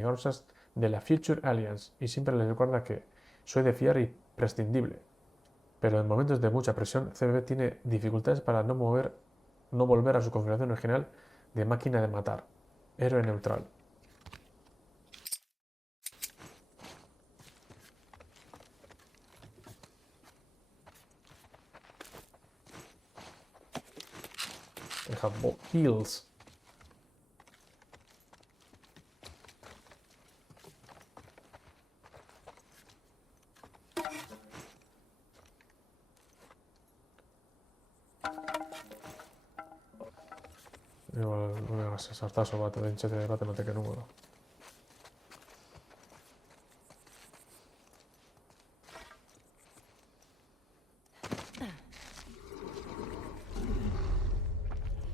peligrosas de la Future Alliance y siempre les recuerda que soy de fiar y prescindible. Pero en momentos de mucha presión, CBB tiene dificultades para no volver a su configuración original de máquina de matar. Héroe neutral. I have heals. Igual, sartaso bat, bentxete baten ateke número.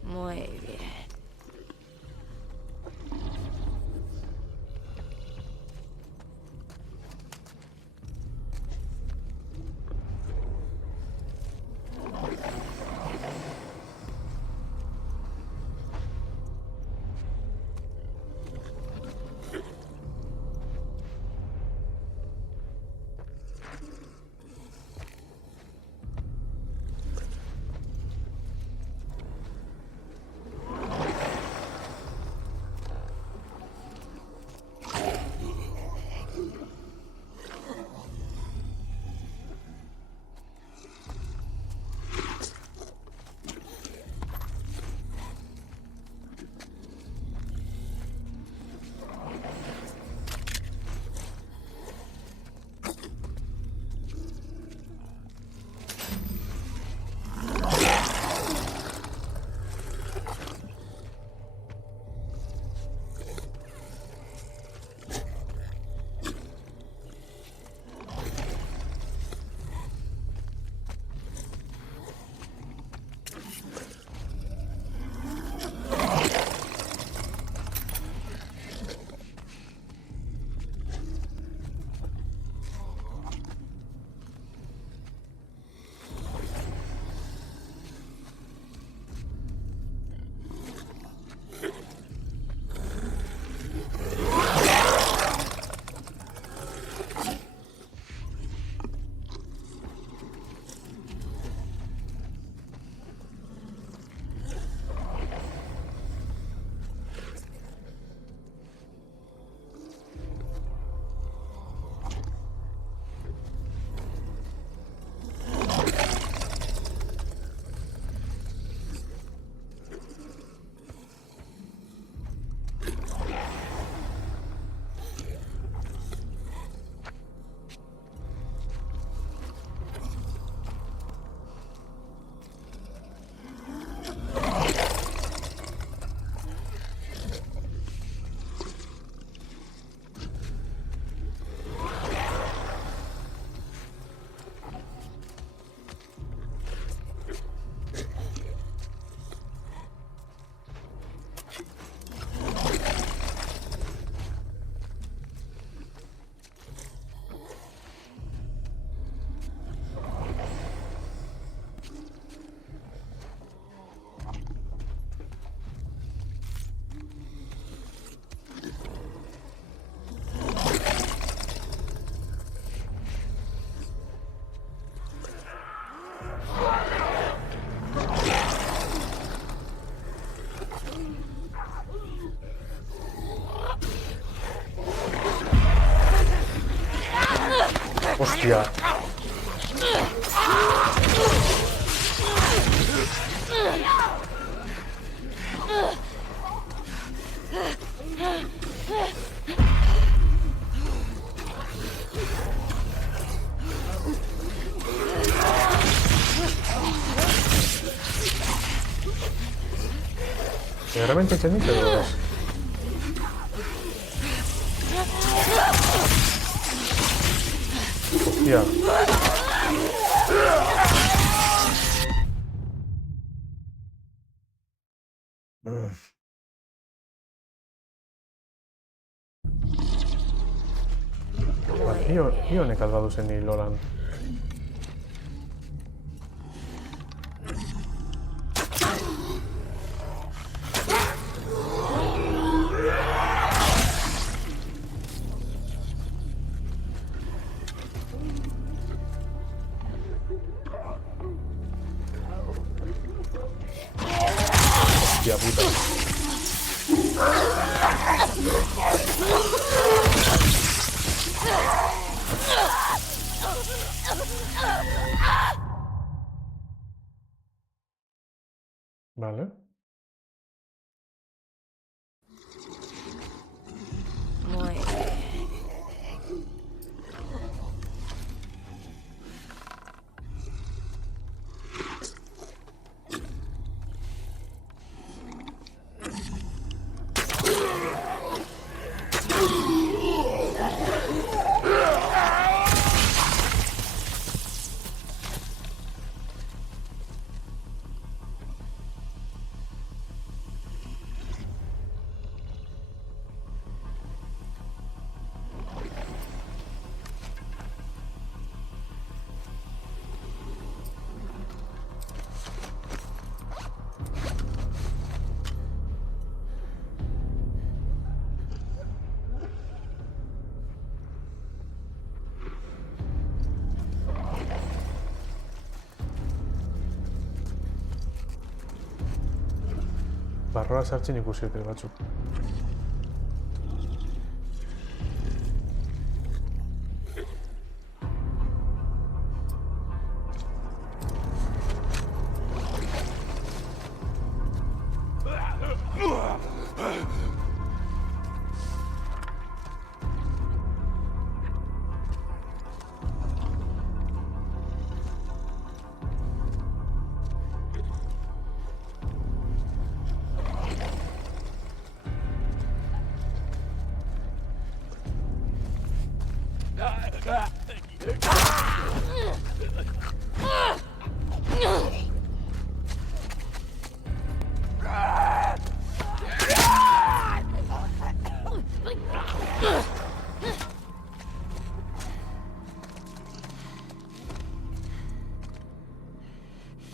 Muy bien. Hostia. Veramente c'è niente però. Hostia. Io ne calvado sen Lolan. puta. Vale. Muy bien. Barroa sartzen ikusi dute batzuk.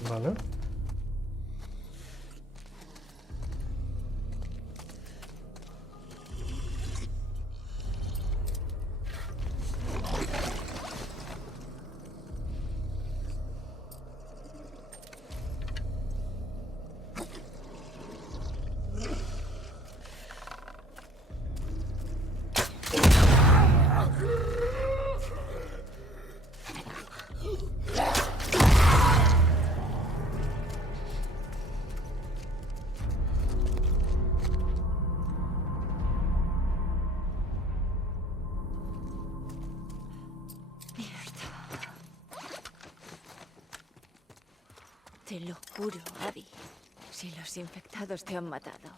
Vale. Te lo juro, Abby. Si los infectados te han matado.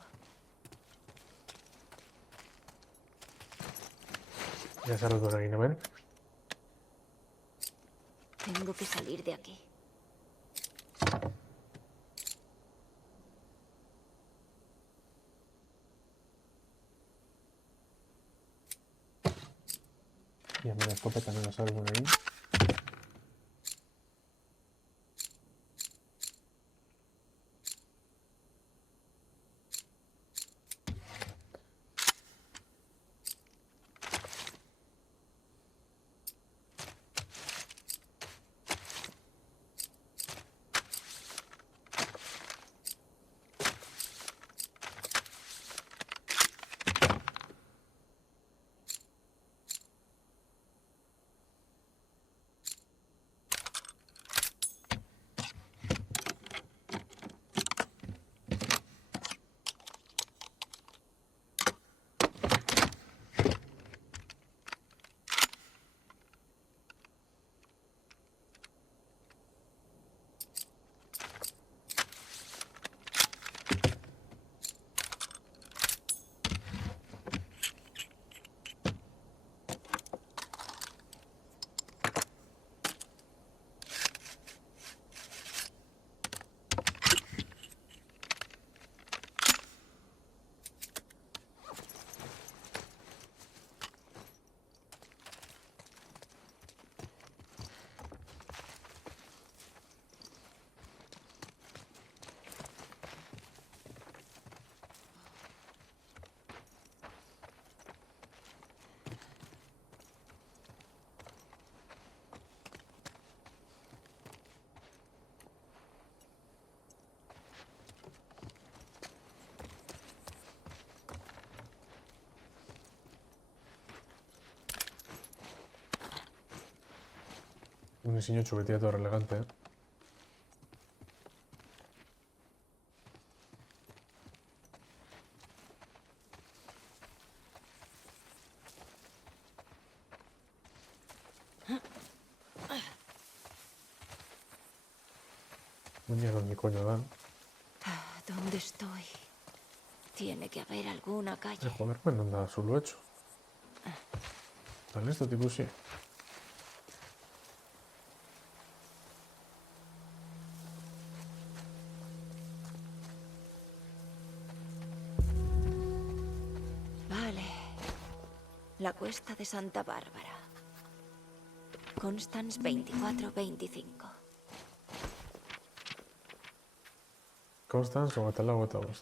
Ya se ha roto aquí, ¿no ven? Tengo que salir de aquí. Y a mí la escopeta no la salgo por ahí. Un diseño chuletito elegante, ¿eh? Mira dónde coño dan. ¿Dónde estoy? Tiene que haber alguna calle. Joder, pues no anda solo hecho. ¿Estás listo, tipo? Sí. Vale. La cuesta de Santa Bárbara. Constance 2425. Constance o Guatemala o Guatemala.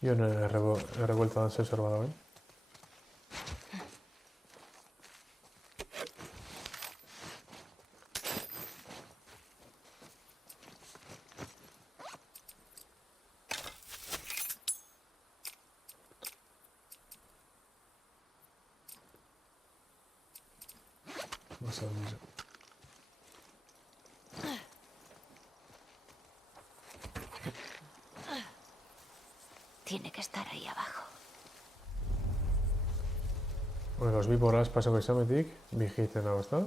Yo no he revuelto a ser observado, ¿eh? Vamos a ver. Tiene que estar ahí abajo. Bueno, los víboras paso que exametik, vigiten hau, ezta?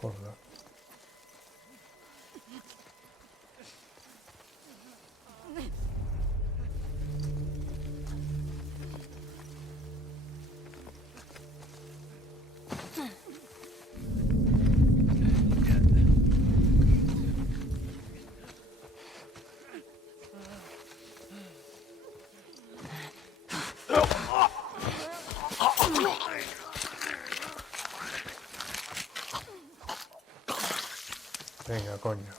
Joder. Venga, coño.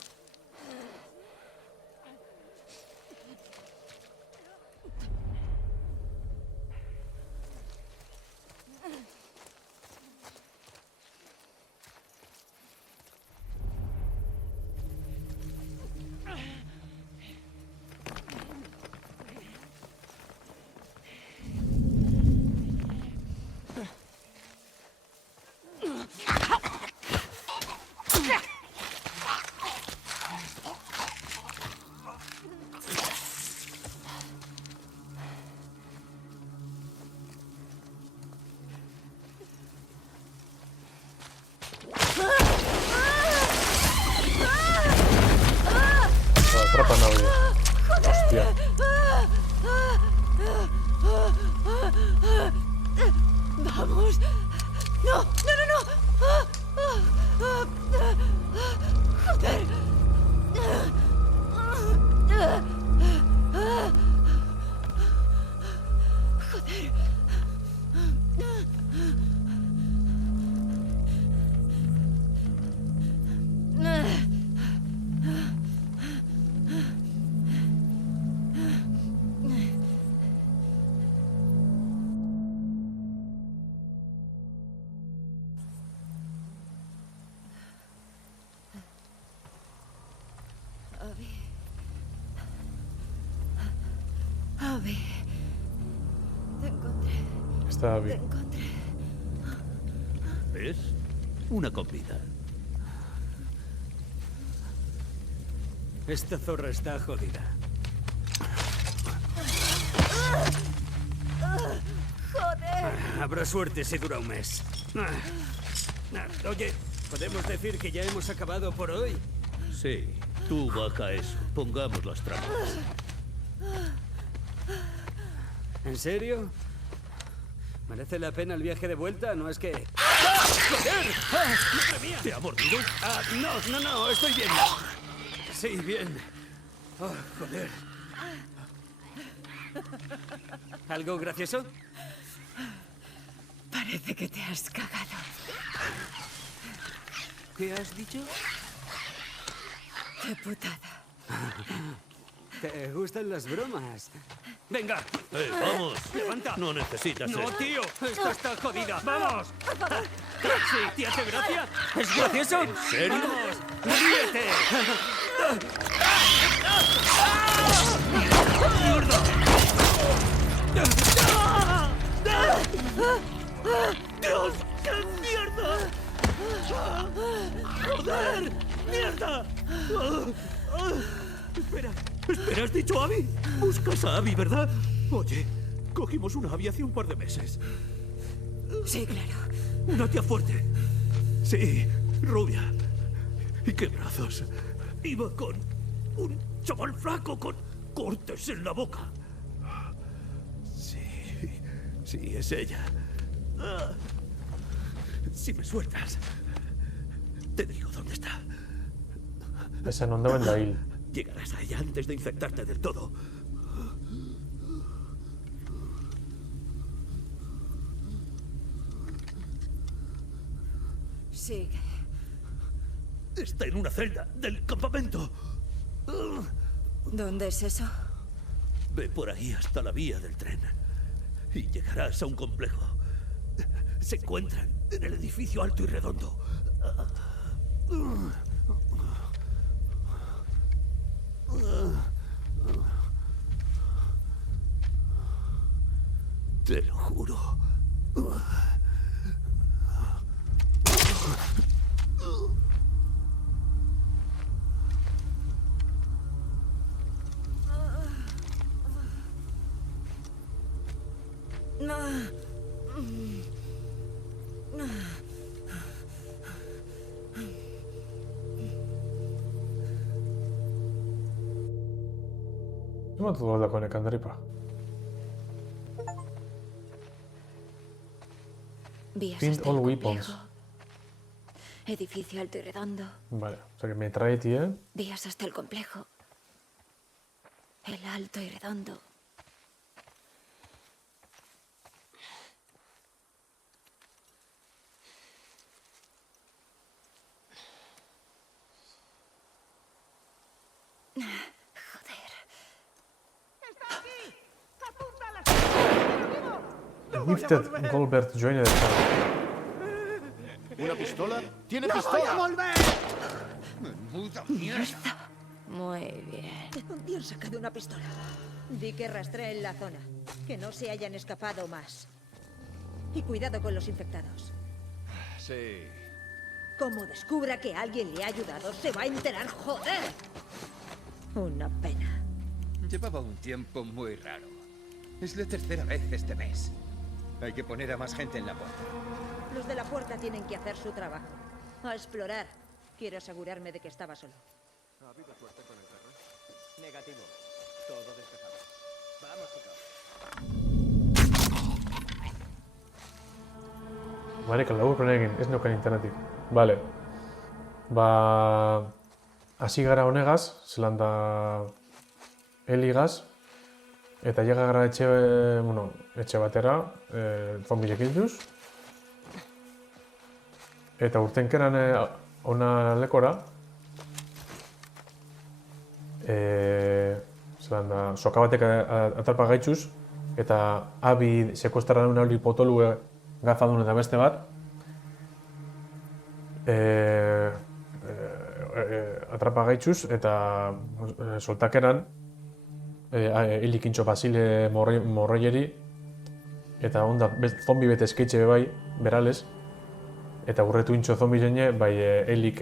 No atrapa a nadie. Hostia. ¡Vamos! ¡No! ¡No, no, no! ¡Joder! Abby. Te encontré. Está Te bien. encontré. ¿Ves? Una comida. Esta zorra está jodida. ¡Joder! Habrá suerte si dura un mes. Oye, ¿podemos decir que ya hemos acabado por hoy? Sí, tú baja eso. Pongamos las trampas. ¿En serio? ¿Merece la pena el viaje de vuelta? No es que... ¡Ah! ¡Joder! ¡Ah! ¡Madre mía! ¿Te ha mordido? Ah, no, estoy bien. Sí, bien. Oh, joder. ¿Algo gracioso? Parece que te has cagado. ¿Qué has dicho? Qué putada. ¿Te gustan las bromas? ¡Venga! Vamos. ¡Levanta! No necesitas ¡No, esto. tío! ¡Esta está jodida! ¡Vamos! ¿Sí? ¿Te hace gracia? ¿Es gracioso? ¿En serio? ¡Vamos! ¡Ríete! ¡Dios! ¡Qué mierda! ¡Joder! ¡Mierda! Espera, ¿has dicho Abby? Buscas a Abby, ¿verdad? Oye, cogimos una Abby hace un par de meses. Sí, claro. Una tía fuerte. Sí, rubia. ¿Y qué brazos? Iba con un chaval flaco con cortes en la boca. Sí, es ella. Si me sueltas, te digo dónde está. Esa no andaba en la isla. Llegarás a ella antes de infectarte del todo. Sigue. Está en una celda del campamento. ¿Dónde es eso? Ve por ahí hasta la vía del tren y llegarás a un complejo. Se encuentran en el edificio alto y redondo. Te lo juro. No me tuvo la con el candaripa. Vías Find hasta all el weapons. complejo. Edificio alto y redondo. Vale, o sea que me trae, tío. Vías hasta el complejo. El alto y redondo. Gifted Goldberg joined the chat. ¿Una pistola? ¡Tiene pistola! Muy bien. ¿De dónde han sacado una pistola? Di que rastreen la zona. Que no se hayan escapado más. Y cuidado con los infectados. Sí. Como descubra que alguien le ha ayudado, se va a enterar, joder. Una pena. Llevaba un tiempo muy raro. Es la tercera vez este mes. Hay que poner a más gente en la puerta. Los de la puerta tienen que hacer su trabajo. A explorar. Quiero asegurarme de que estaba solo. ¿Ha habido suerte con el perro? Negativo. Todo despejado. Vamos, chicos. Vale, que laburpen egin, ez neukan internetik. Vale. Ba... Hasi gara honegaz, zelan da... Eligaz. Eta llega gara etxe, bueno, etxe batera, zombiek hilduz. Eta urtenkeran ona lekora. Zelan da, soka batek atrapa gaitzuz. Eta Abby sekuestrara duen hori potolu gazadun eta beste bat. Atrapa gaitzuz eta soltakeran hilik intxo Basile morroieri eta onda zombi bete eskaitxe bai, berales. Eta urretu intxo zombi jene, bai helik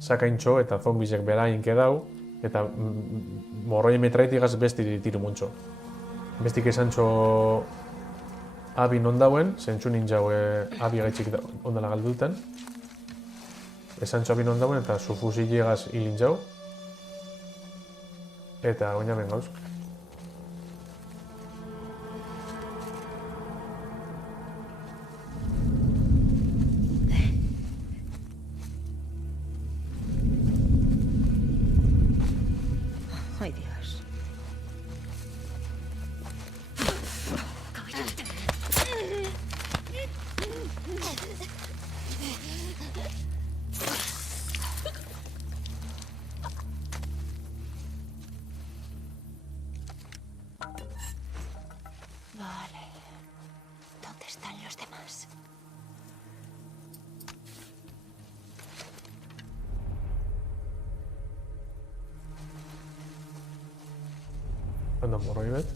saka intxo eta zombizek bera inkedau. Eta morroi metraitigaz besti tiru muntxo. Bestik esan txo Abby non dauen, zentsu nintzau Abby gaitxik ondala galduten. Esan txo Abby non dauen eta su fusilegaz hilin jau. Eta oina ben gauz. Ay, Dios. Anda morroi bet.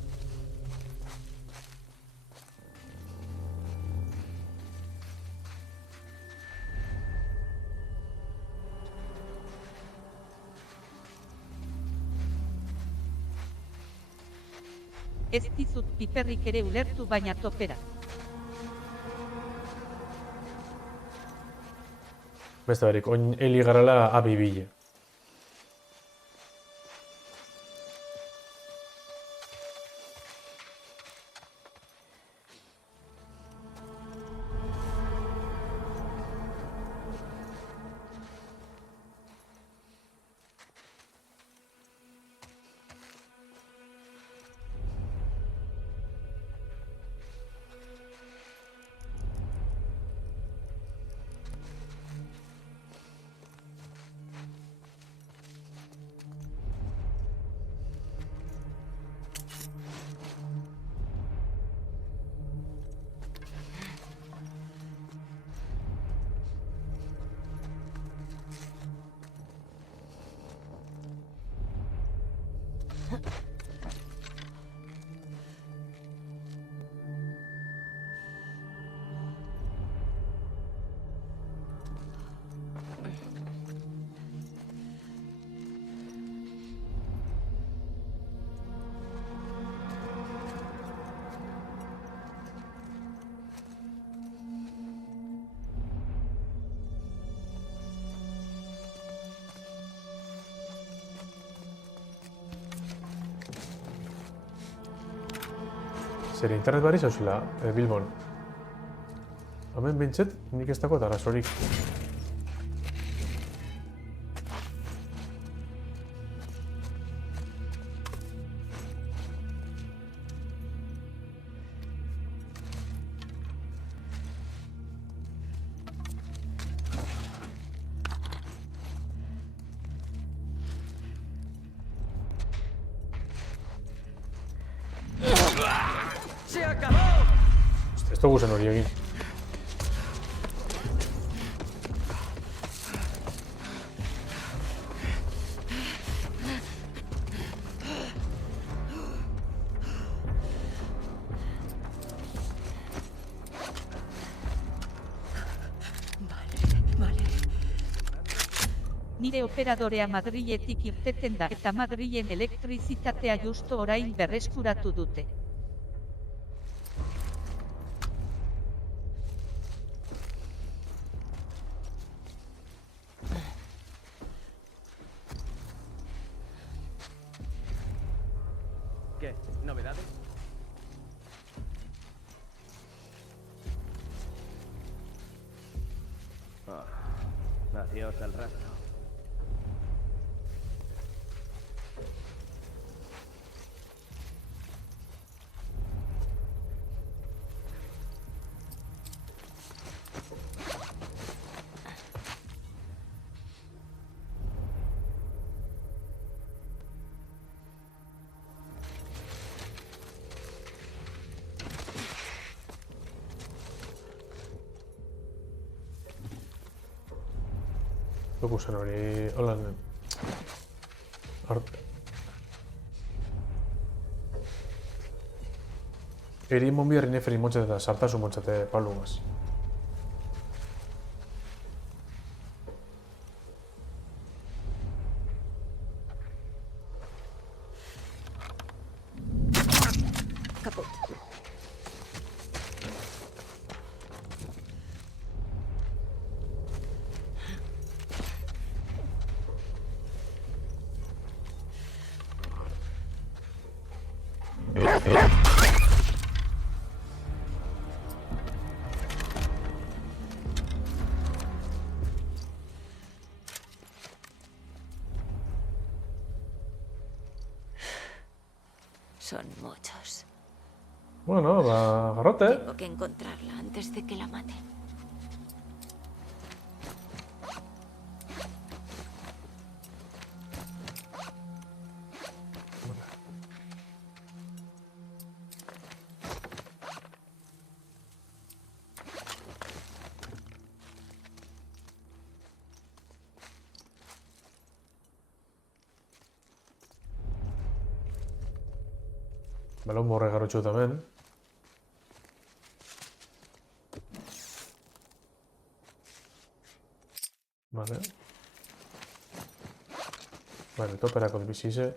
Ez dizut piperrik ere ulertu baina topera. Beste barik, oin heli garala abibile. Zer internet bari zauzela, Bilbon. Hemen bintzet, nik ez dago arazorik. ¡Se acabó! Ez dugu zen hori egin. Nire operadorea Madriletik irteten da eta Madrilen elektrizitatea justo orain berreskuratu dute. ¿Qué? ¿Novedades? Adiós al rastro. Dugu zen hori, holan... Eri monbiarri neferi montxate eta sartasun montxate palumaz. Caput. Son muchos. Bueno, ba, garrote. Tengo que encontrarla antes de que la maten. Vale, un morregarocho tamén. Vale. Vale, topera col bisise.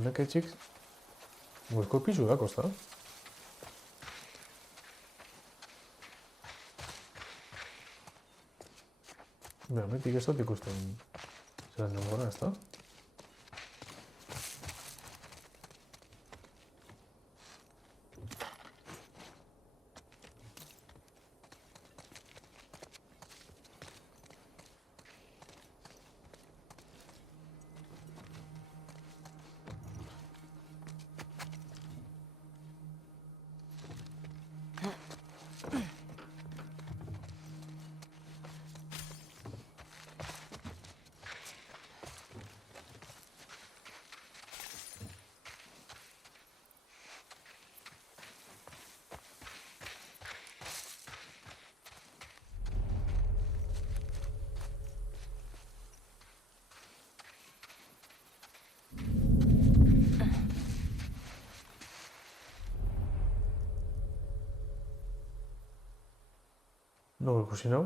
Nekaj xics. Goizko pisu da, kosta. Mira, metik ez dut ikusten. Zeran denbora, ez da? No ikusi nau.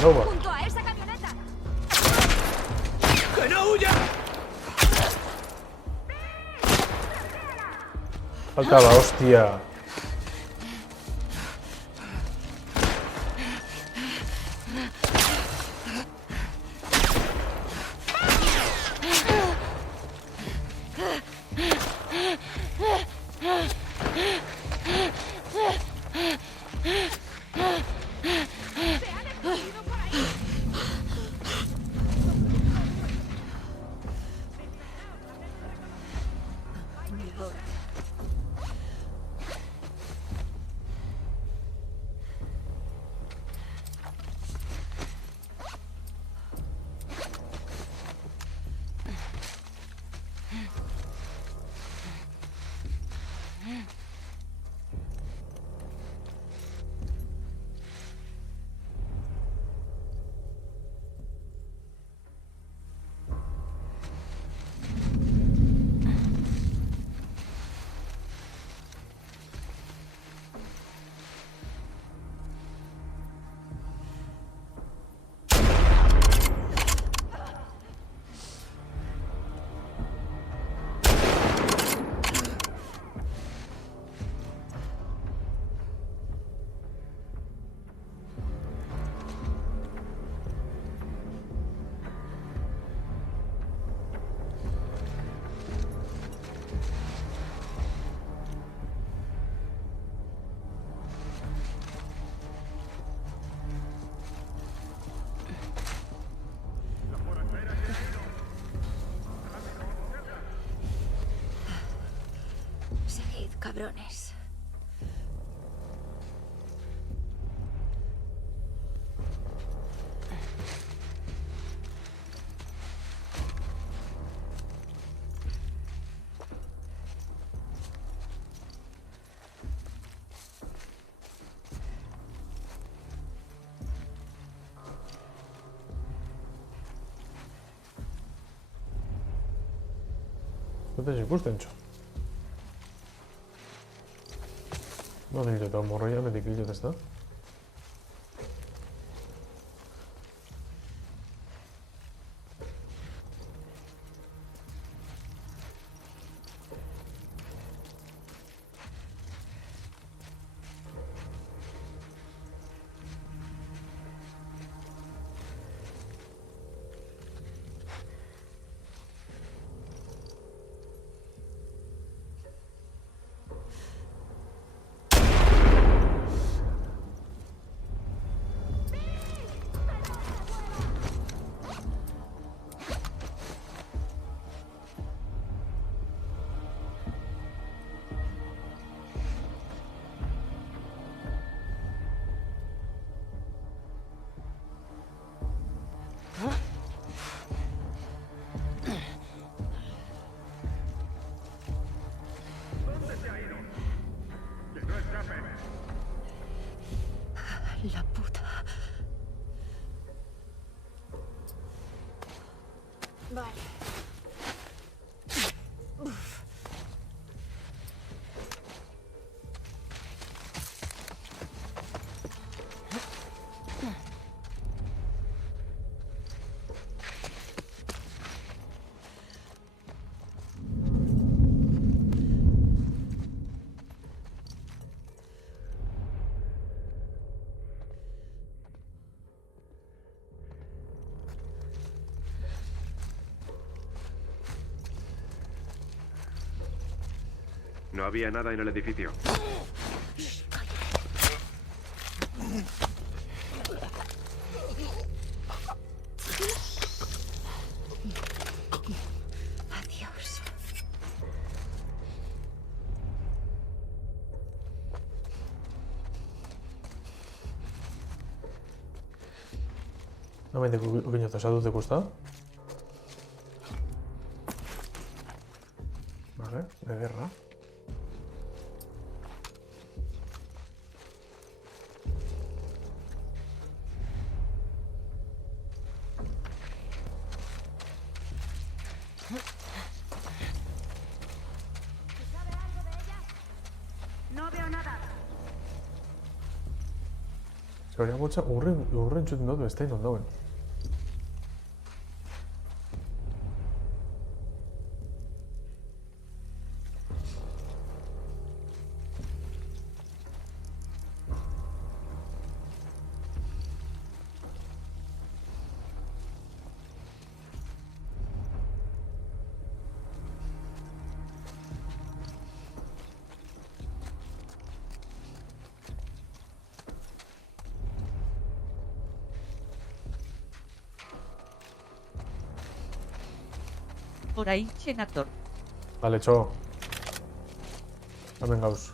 No va. ¡Junto a esa camioneta! ¡Que no huya! Faltaba, hostia. Cabrones. Entonces ikusten txo. No nire eta morroia metik hilot ez da. La puta. Vale. No había nada en el edificio. Adiós. No me ukiño tosatu de costado. Vale, de guerra. No veo nada. Hori agotza urren txuten dut bestein ondauen. Oraintxe nator. Vale, txo. Hemen gauz.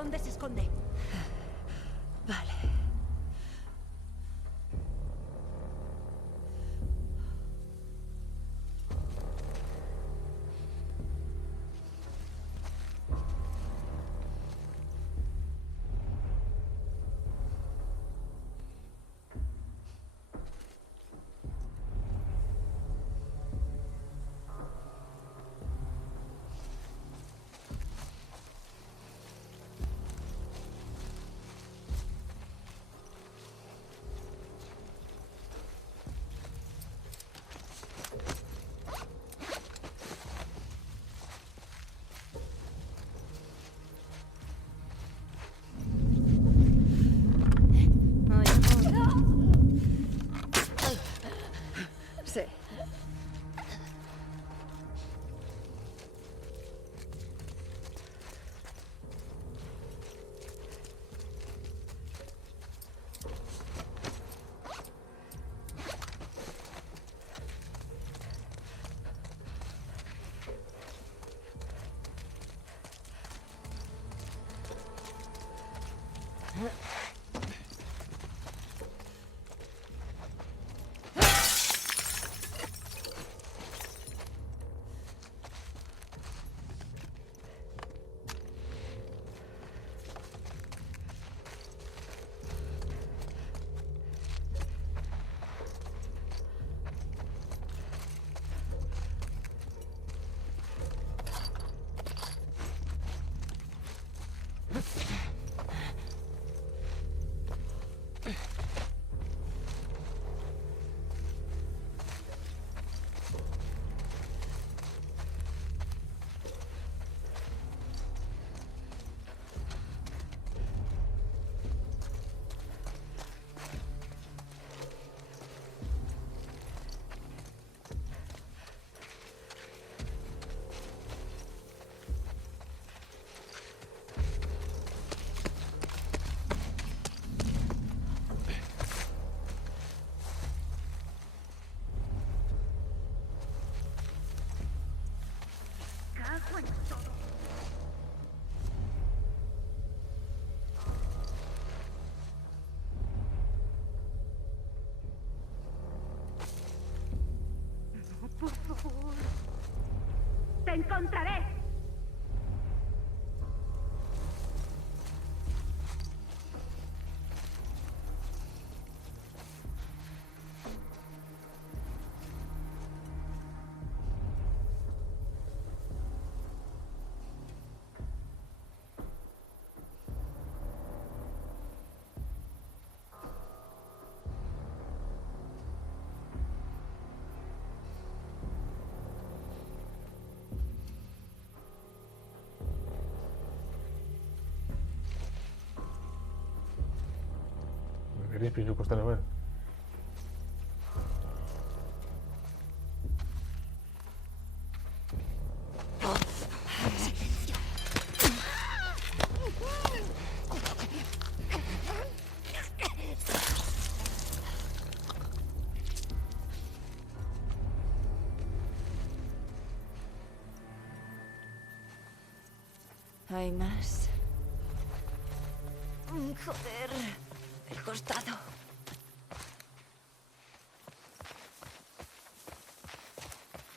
dónde se esconde. Vale. Sí. Por favor. ¡Te encontraré! Crispy, su costa de Hay más. Joder. El costado.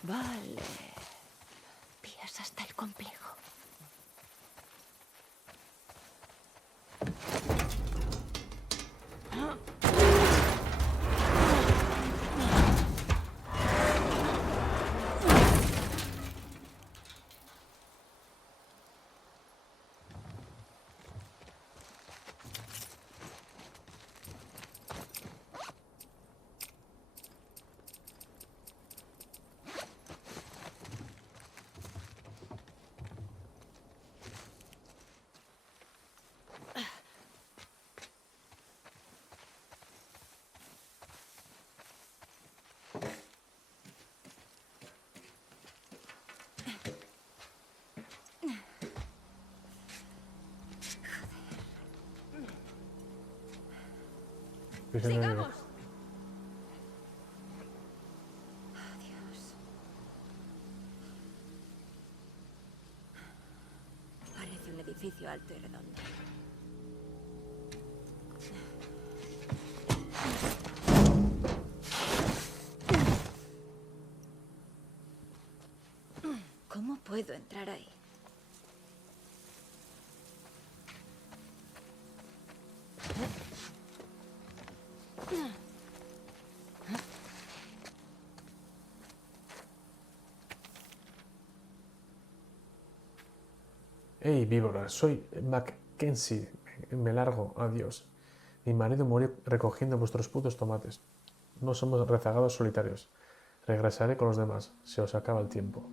Vale. Vías hasta el complejo. ¡Sigamos! Adiós. Parece un edificio espacio alto y redondo. ¿Cómo puedo entrar ahí? Hey, víbora, soy Mackenzie. Me largo, adiós. Mi marido murió recogiendo vuestros putos tomates. No somos rezagados solitarios. Regresaré con los demás. Se os acaba el tiempo.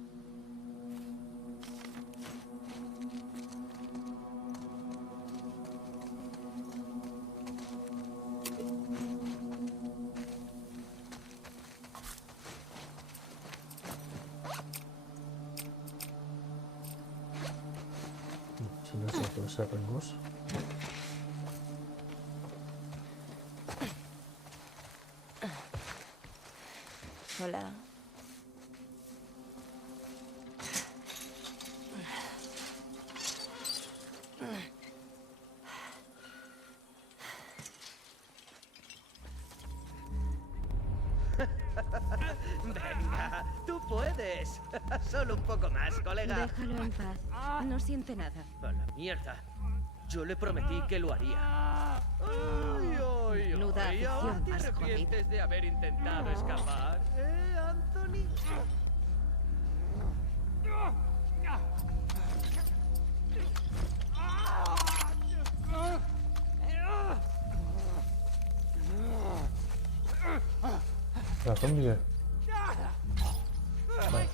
Si no sé qué ser rengos. Hola. Venga, tú puedes. Solo un poco más, colega. Déjalo en paz. No siente nada. A la mierda. Yo le prometí que lo haría. Ay, ay, Menuda ay, afición ¿te más arrepientes de haber intentado escapar? Anthony? La zombie. Vale.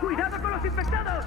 ¡Cuidado con los infectados!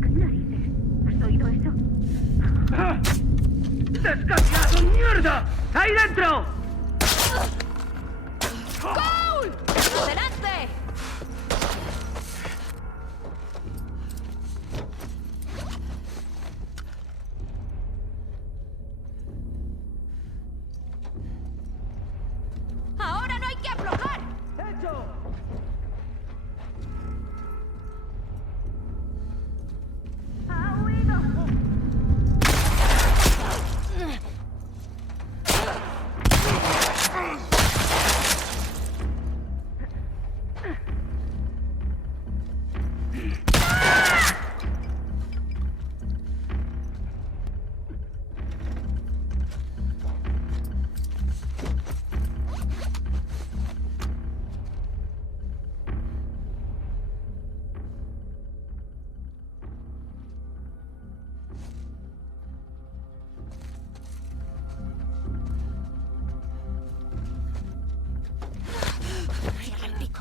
¿Qué narices? ¿Has oído eso? ¡Desgraciado mierda! ¡Ahí dentro! ¡Cole! ¡Adelante! ¡Ahora no hay que aflojar! ¡Hecho! ¡Ha huido! Cierra el pico.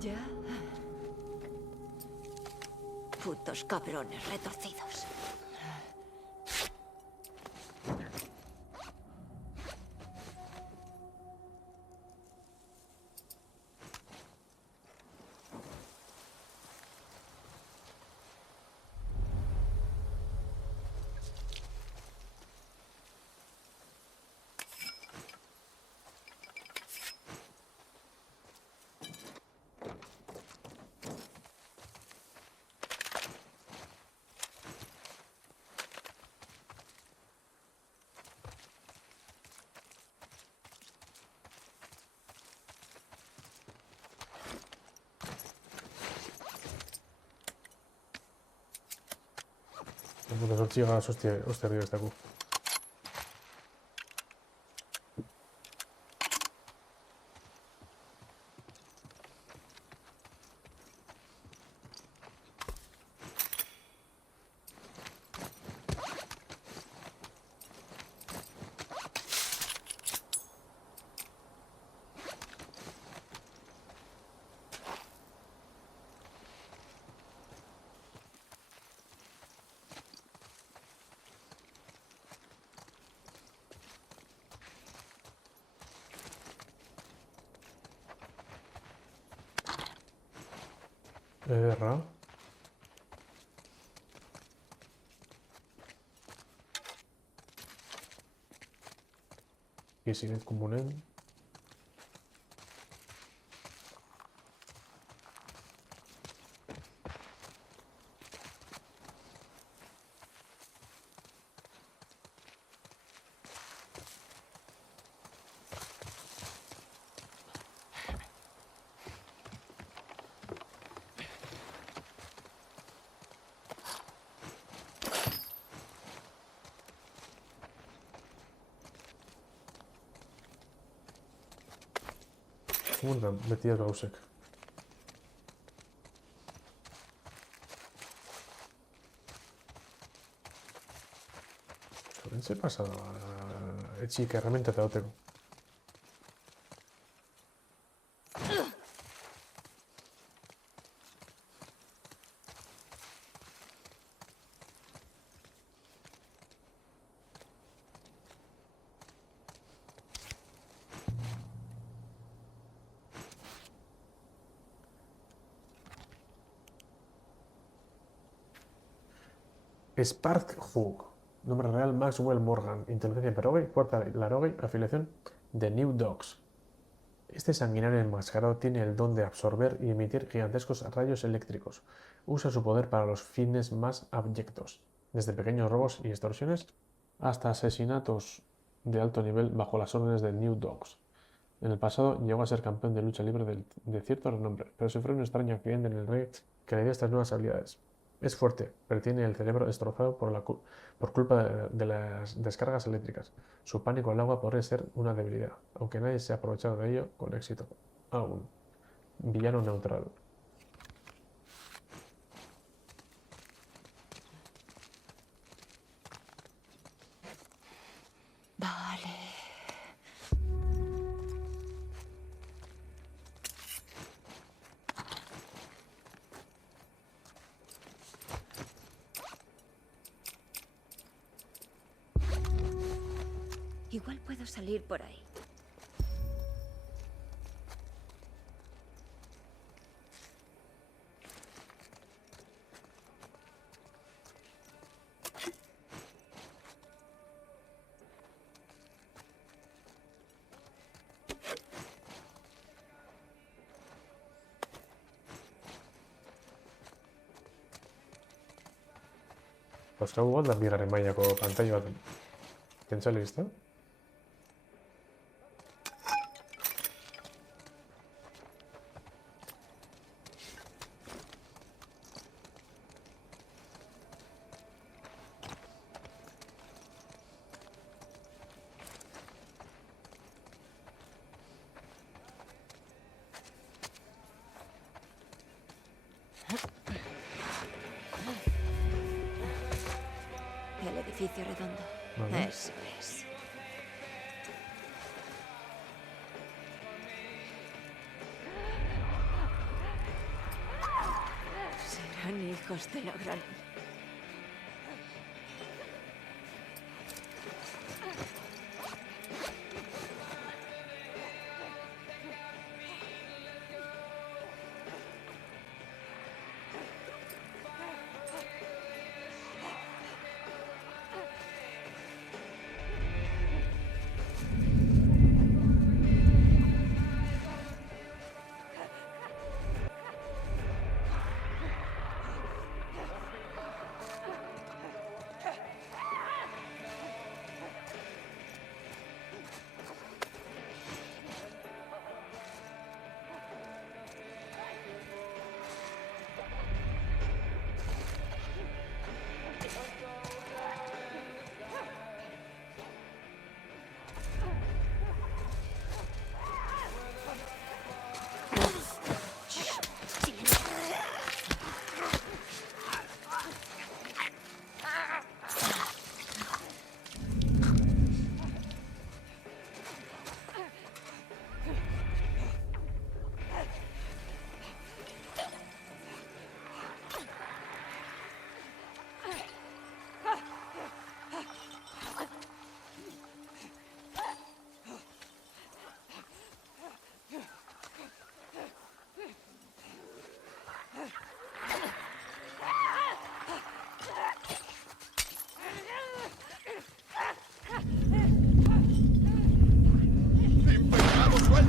¿Ya? Putos cabrones retorcidos. Mutta se on tsiigaa osteria kun. Ederra. Kisilit kummunen. Muuten beti gauzek. Zorentze pasa etxik herramienta eta hoteko. Spark Hook. Nombre real Maxwell Morgan. Inteligencia Perogue. Cuarta Larogue. Afiliación de New Dogs. Este sanguinario enmascarado tiene el don de absorber y emitir gigantescos rayos eléctricos. Usa su poder para los fines más abyectos, desde pequeños robos y extorsiones hasta asesinatos de alto nivel bajo las órdenes de New Dogs. En el pasado llegó a ser campeón de lucha libre de cierto renombre, pero sufrió un extraño accidente en el ring que le dio estas nuevas habilidades. Es fuerte, pero tiene el cerebro destrozado por culpa de las descargas eléctricas. Su pánico al agua podría ser una debilidad, aunque nadie se ha aprovechado de ello con éxito aún. Villano neutral. Vale. Igual puedo salir por ahí. Koska bat da bigarren mailako pantaila bat. Pentsale izta? El edificio redondo. Vale. Eso es. Serán hijos de la gran...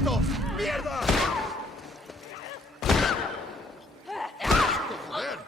muertos! ¡Mierda! ¡Joder!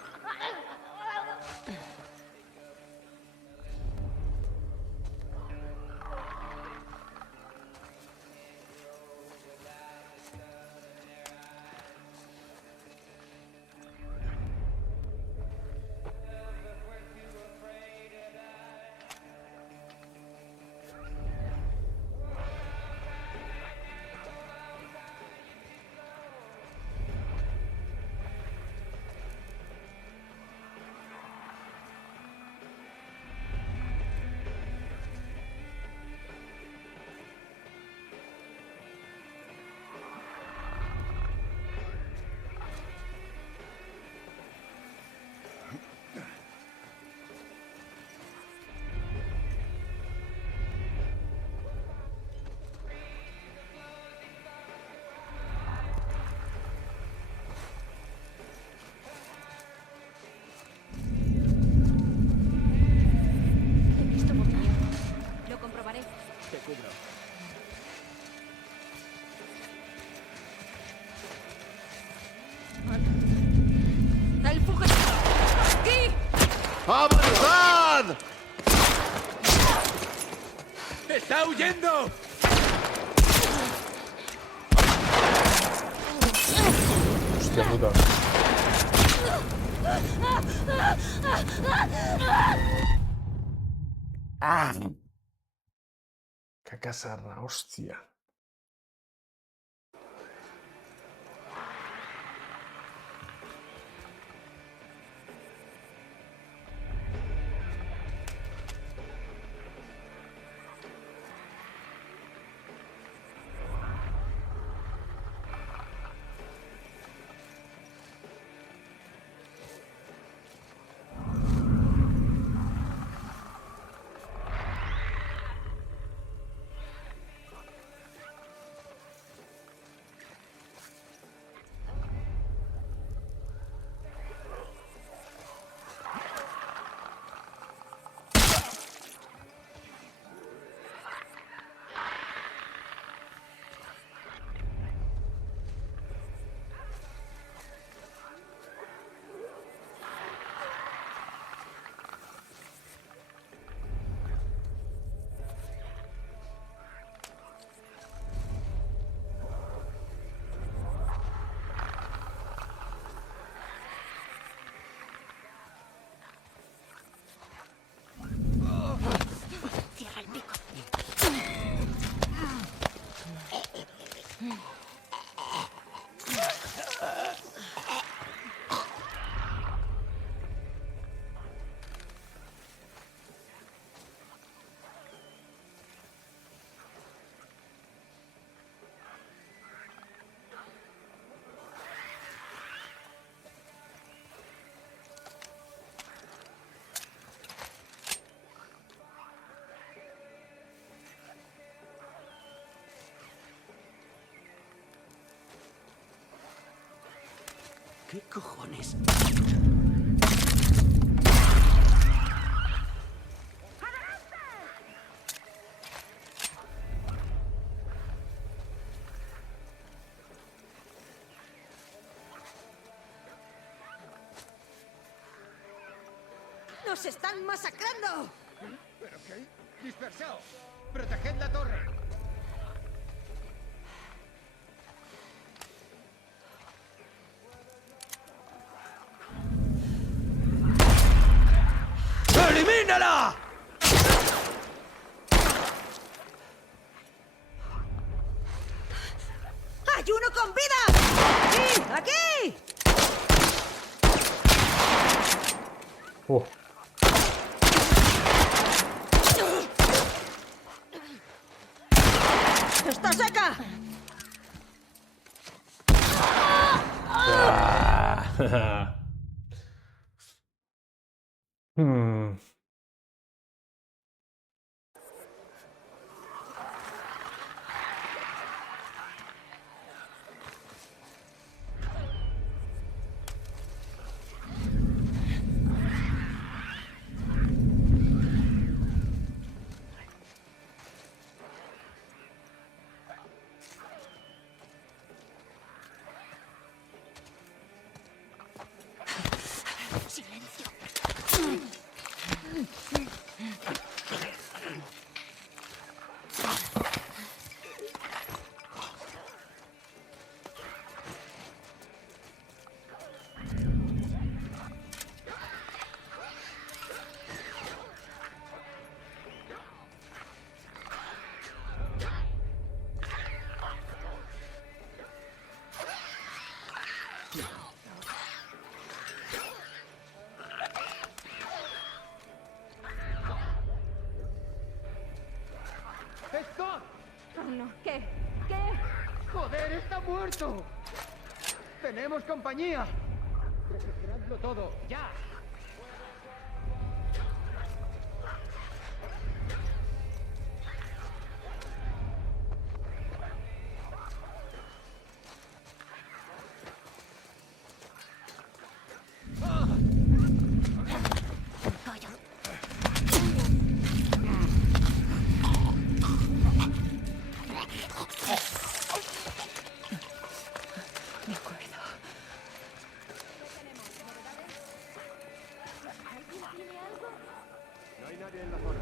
He visto movimiento. Lo comprobaré. Te cubro. ¡El fugitivo! ¡Aquí! ¡Avanzad! ¡Está huyendo! Hostia puta. ¡Ah! ¡Qué casarra, hostia! Cierra el pico. ¿Qué cojones? ¡Nos están masacrando! ¿Pero qué? ¡Dispersaos! ¡Proteged la torre! ¡Elimínala! ¡Hay uno con vida! ¡Aquí! ¡Aquí! ¡Oh! ¡Está seca! Hmm. Oh, no. ¿Qué? ¿Qué? ¡Joder, está muerto! ¡Tenemos compañía! Recuperadlo todo, ya. De acuerdo. No hay nadie en la zona.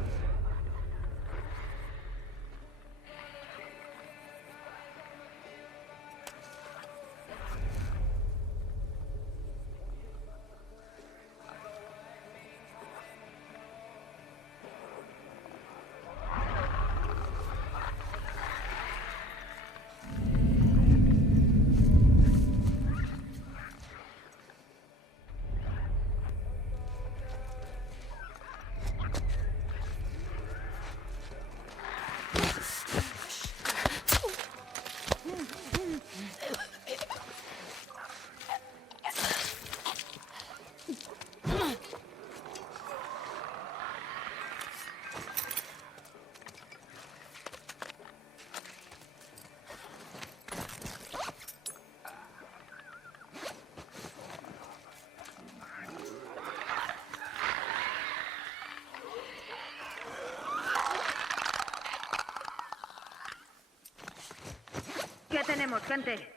¿Qué tenemos, gente?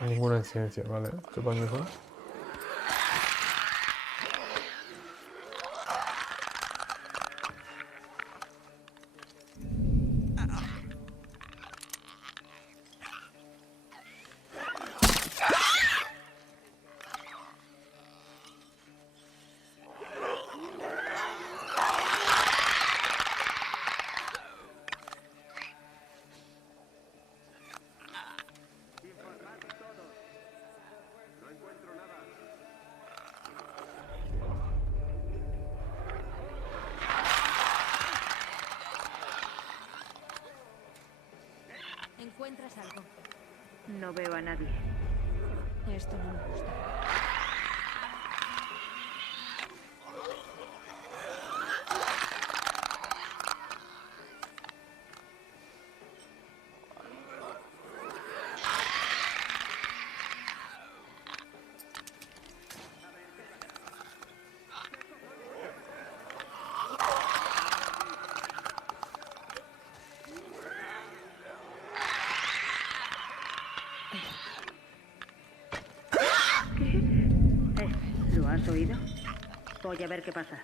Ninguna incidencia, vale. Supongo que ¿Encuentras algo? No veo a nadie. Esto no me gusta. ¿Lo has oído? Voy a ver qué pasa.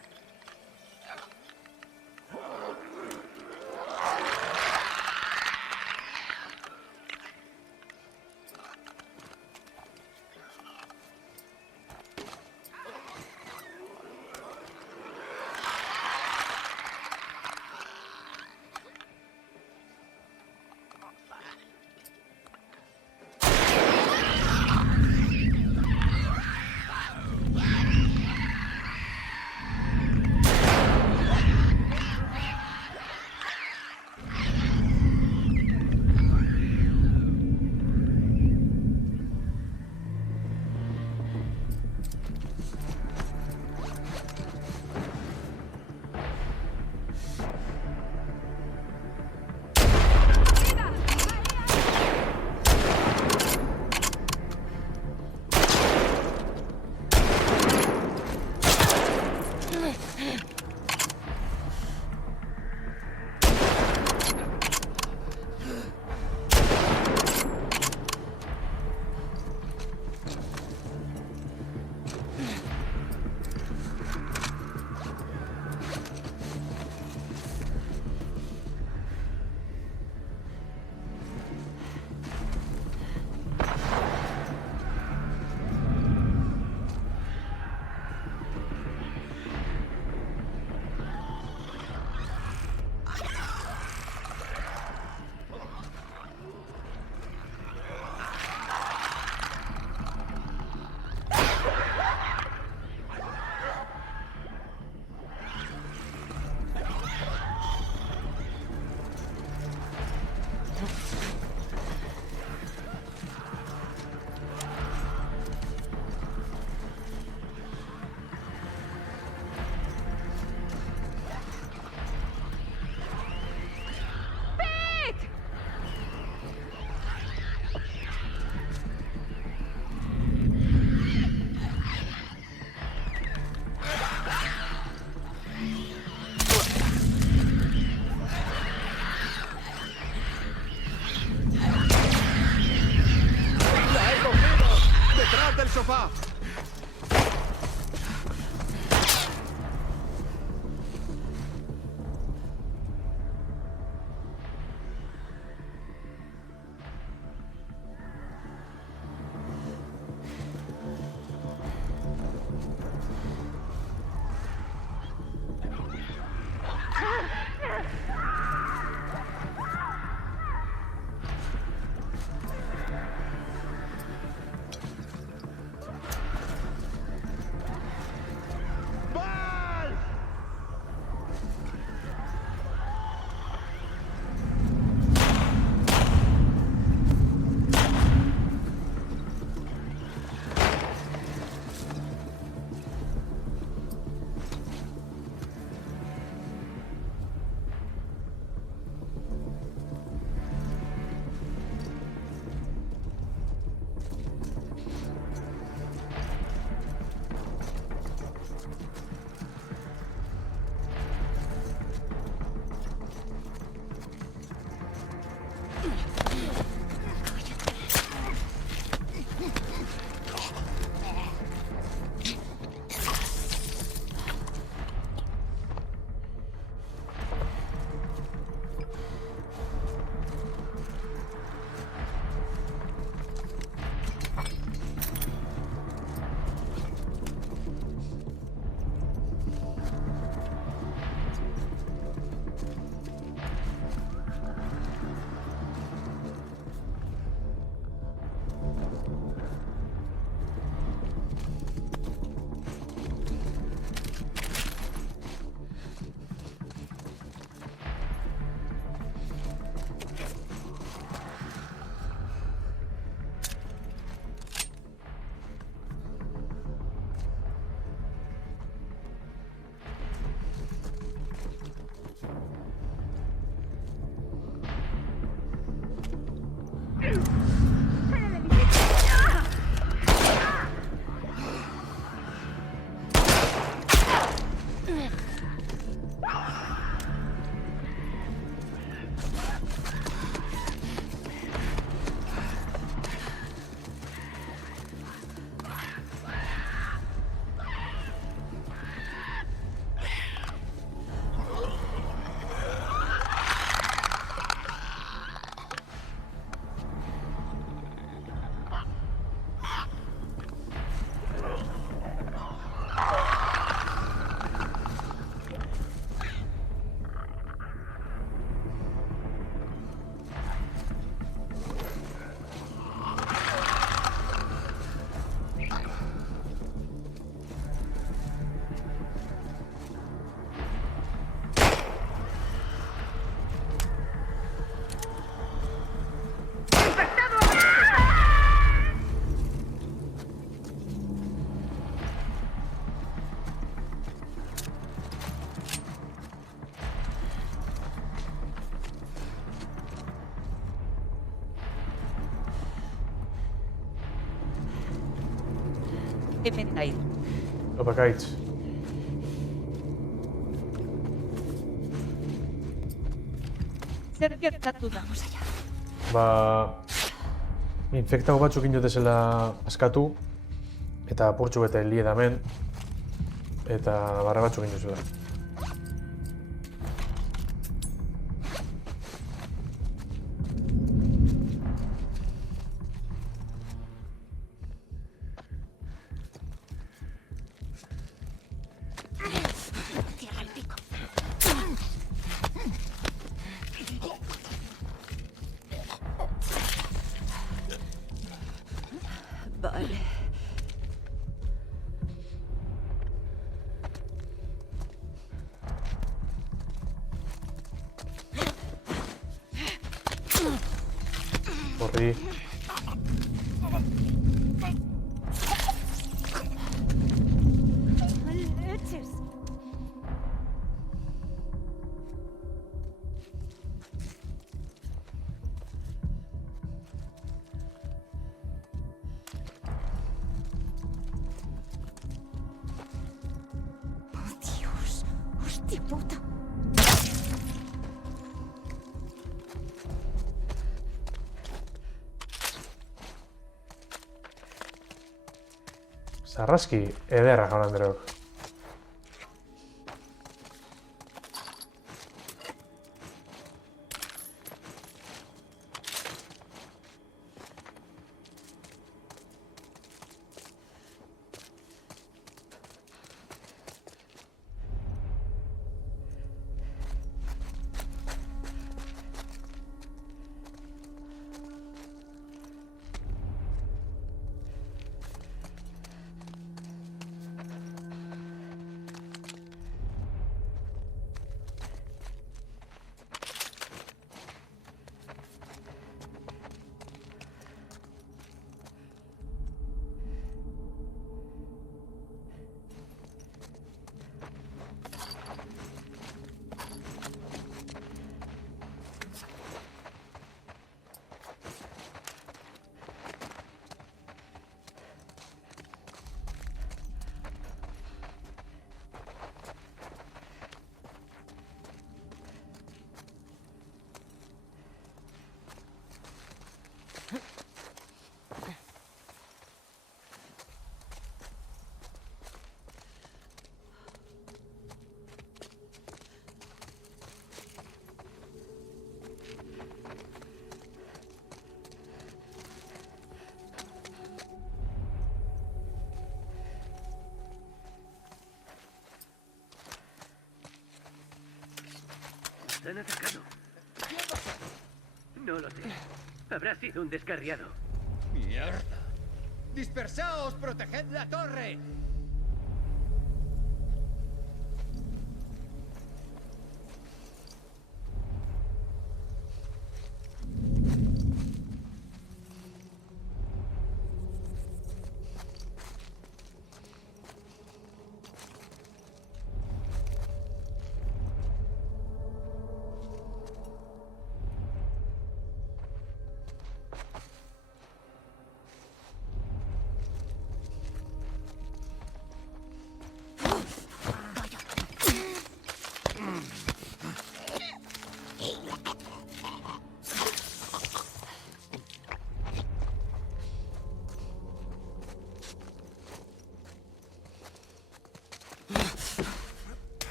papá! Hemen nahi. Opakaitz. Zer gertatu da? Ba... Infektago batzuk inotezela askatu, eta apurtxu bete liedamen, eta barra batzuk inotezela. Cierra el pico. Vale. Corrí. Leches. Oh, Dios. Hostia puta. Sarraski ederra jaun Andreok. ¿Han atacado? No lo sé. Habrá sido un descarriado. ¡Mierda! ¡Dispersaos! ¡Proteged la torre!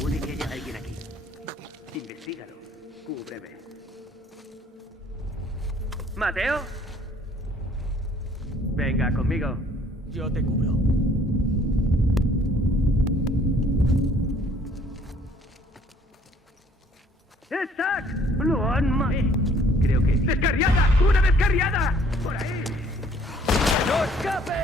Puede que haya alguien aquí. Investígalo. Cúbreme. ¿Mateo? Venga, conmigo. Yo te cubro. ¡Zack! ¡Lo han Creo que... ¡Descarriada! ¡Una descarriada! ¡Por ahí! ¡No escapes!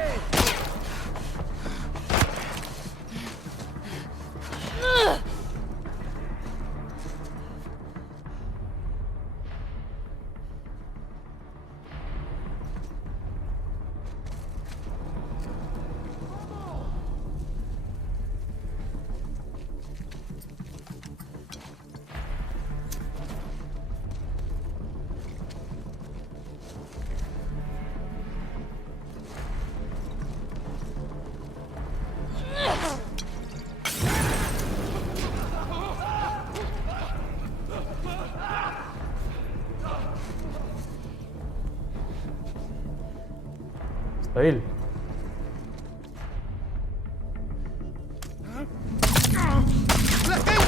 Ahí. ¡La tengo!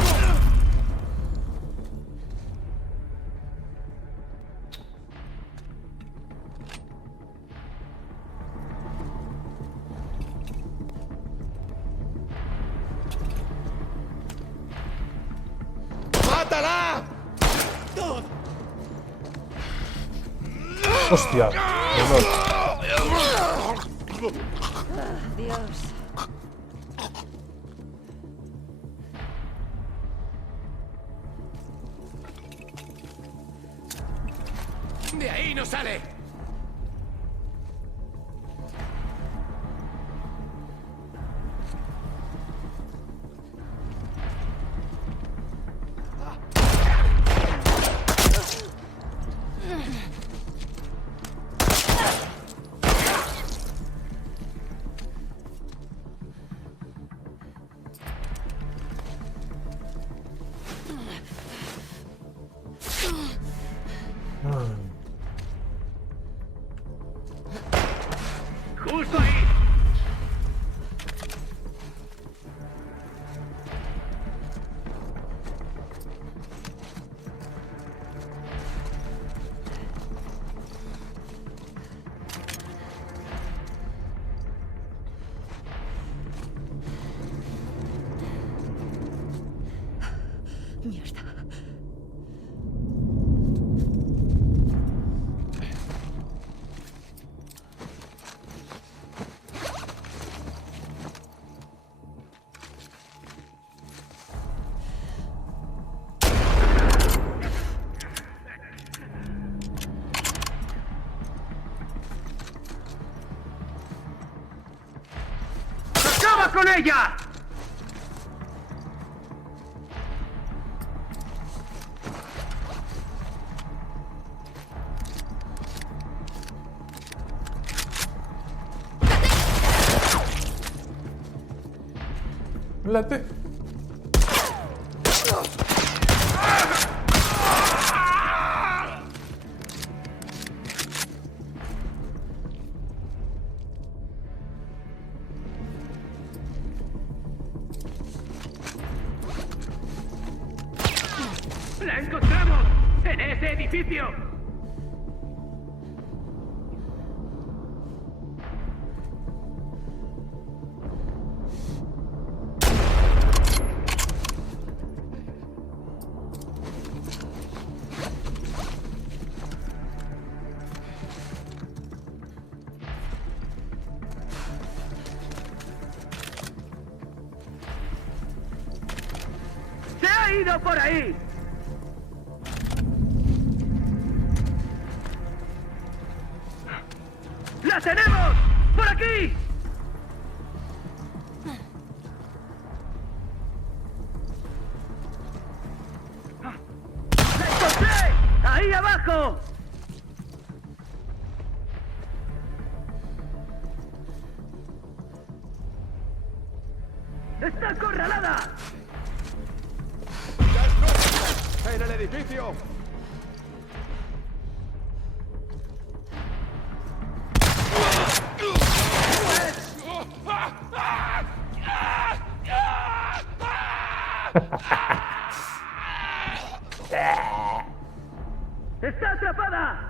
¡Mátala! Hostia. Dios. ¡De ahí no sale! Mierda. ¡Acaba con ella! ¡Late! ¡La encontramos! ¡En ese edificio! ¡Se ha ido por ahí! ¡La tenemos! ¡Por aquí! ¡La encontré! ¡Ahí abajo! ¡Está acorralada! ¡En el edificio! ¡Está atrapada!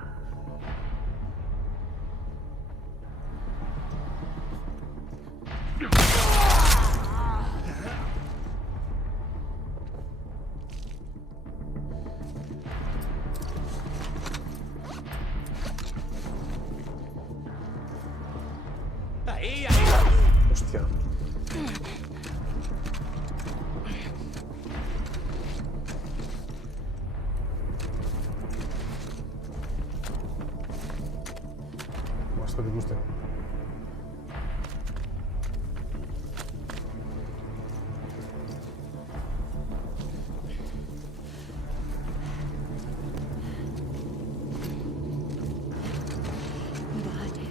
Ahí, ahí. Hostia. Esto te gusta. Vale.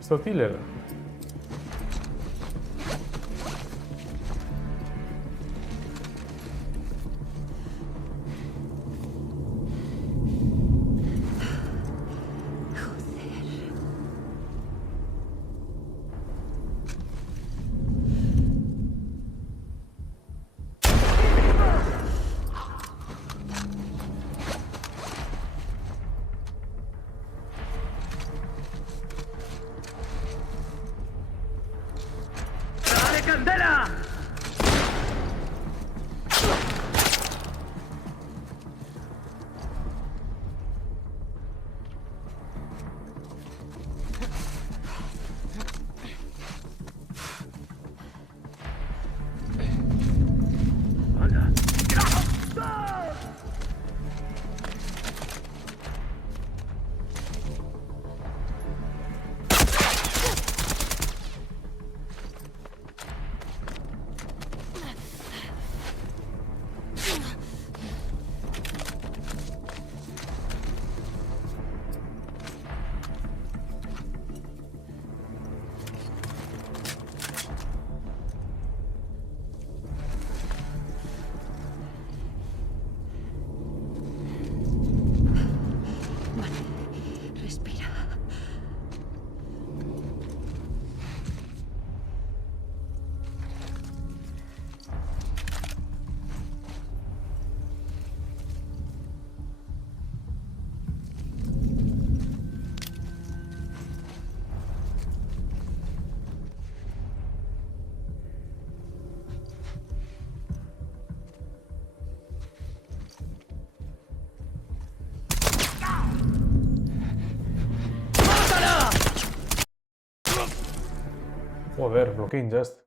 Esto Tiller. ¡Dale candela! ¡Anda! Joder, bloqueín just.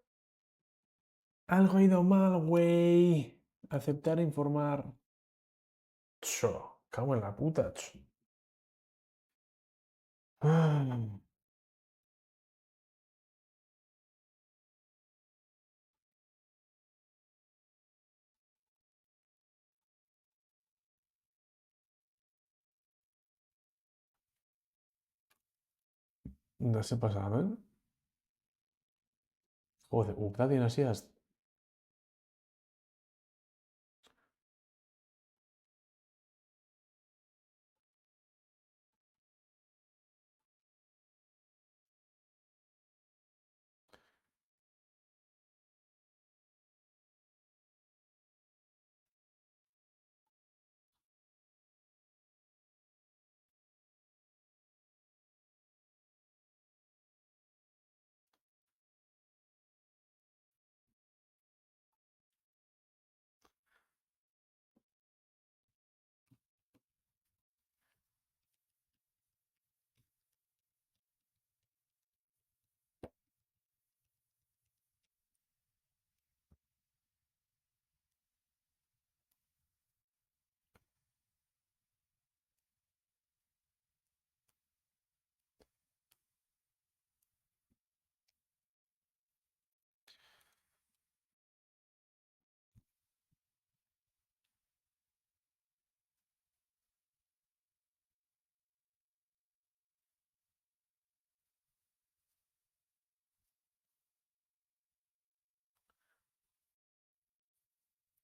Algo ha ido mal, güey. Aceptar e informar. Cho, cago en la puta, cho. Ah. Nasıl passaven? Joder, Update nasıl yazdı?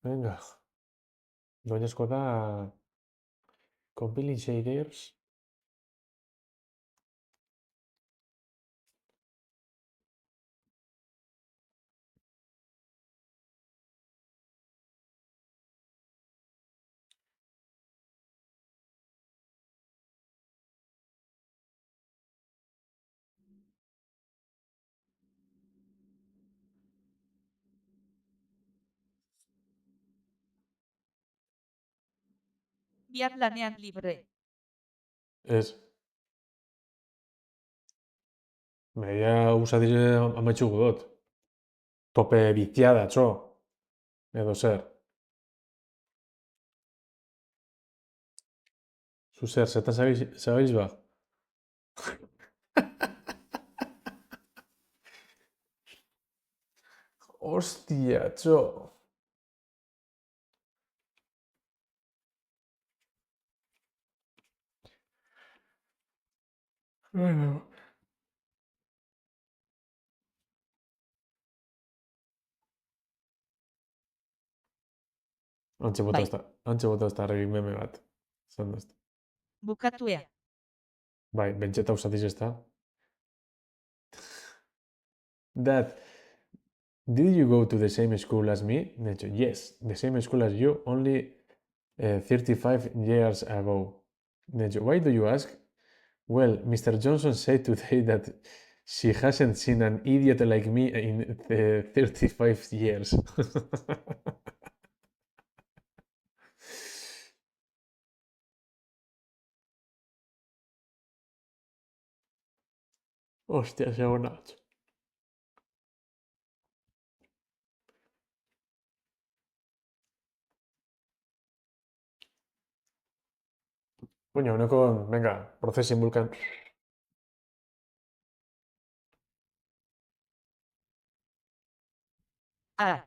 Venga. Doñasko da compiling shaders. Bihar lanean libre. Ez. Media usa dire amaitxuko dut. Tope biziada, txo. Edo zer. Zu zer, zetan zabiz ba? Hostia, txo. Bueno. Antxe bota ezta arregin meme bat. Zan dazte. Bukatuea. Bai, bentxeta usatiz ezta. Dad, did you go to the same school as me? Necho, yes, the same school as you, only 35 years ago. Necho, why do you ask? Well, Mr. Johnson said today that she hasn't seen an idiot like me in 35 years. Hostia, se ha Nacho. Coño, uno con. Venga, Processing Vulkan. Ah.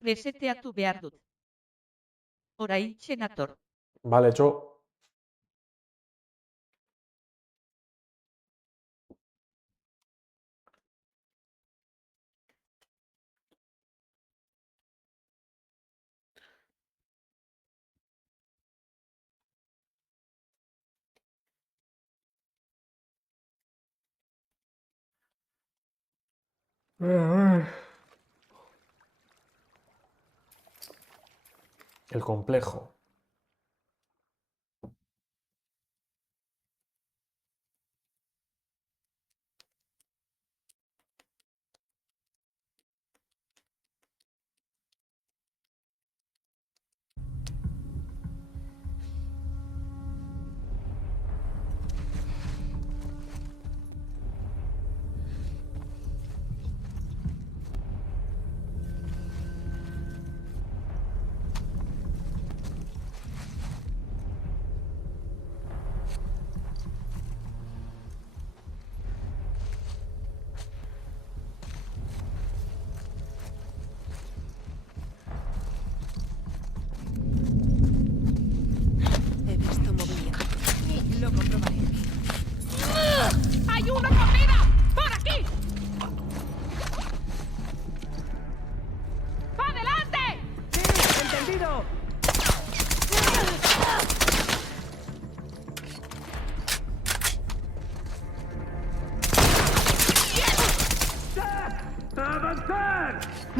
Reseteatu behar dut. Oraintxe nator. Vale, cho. El complejo.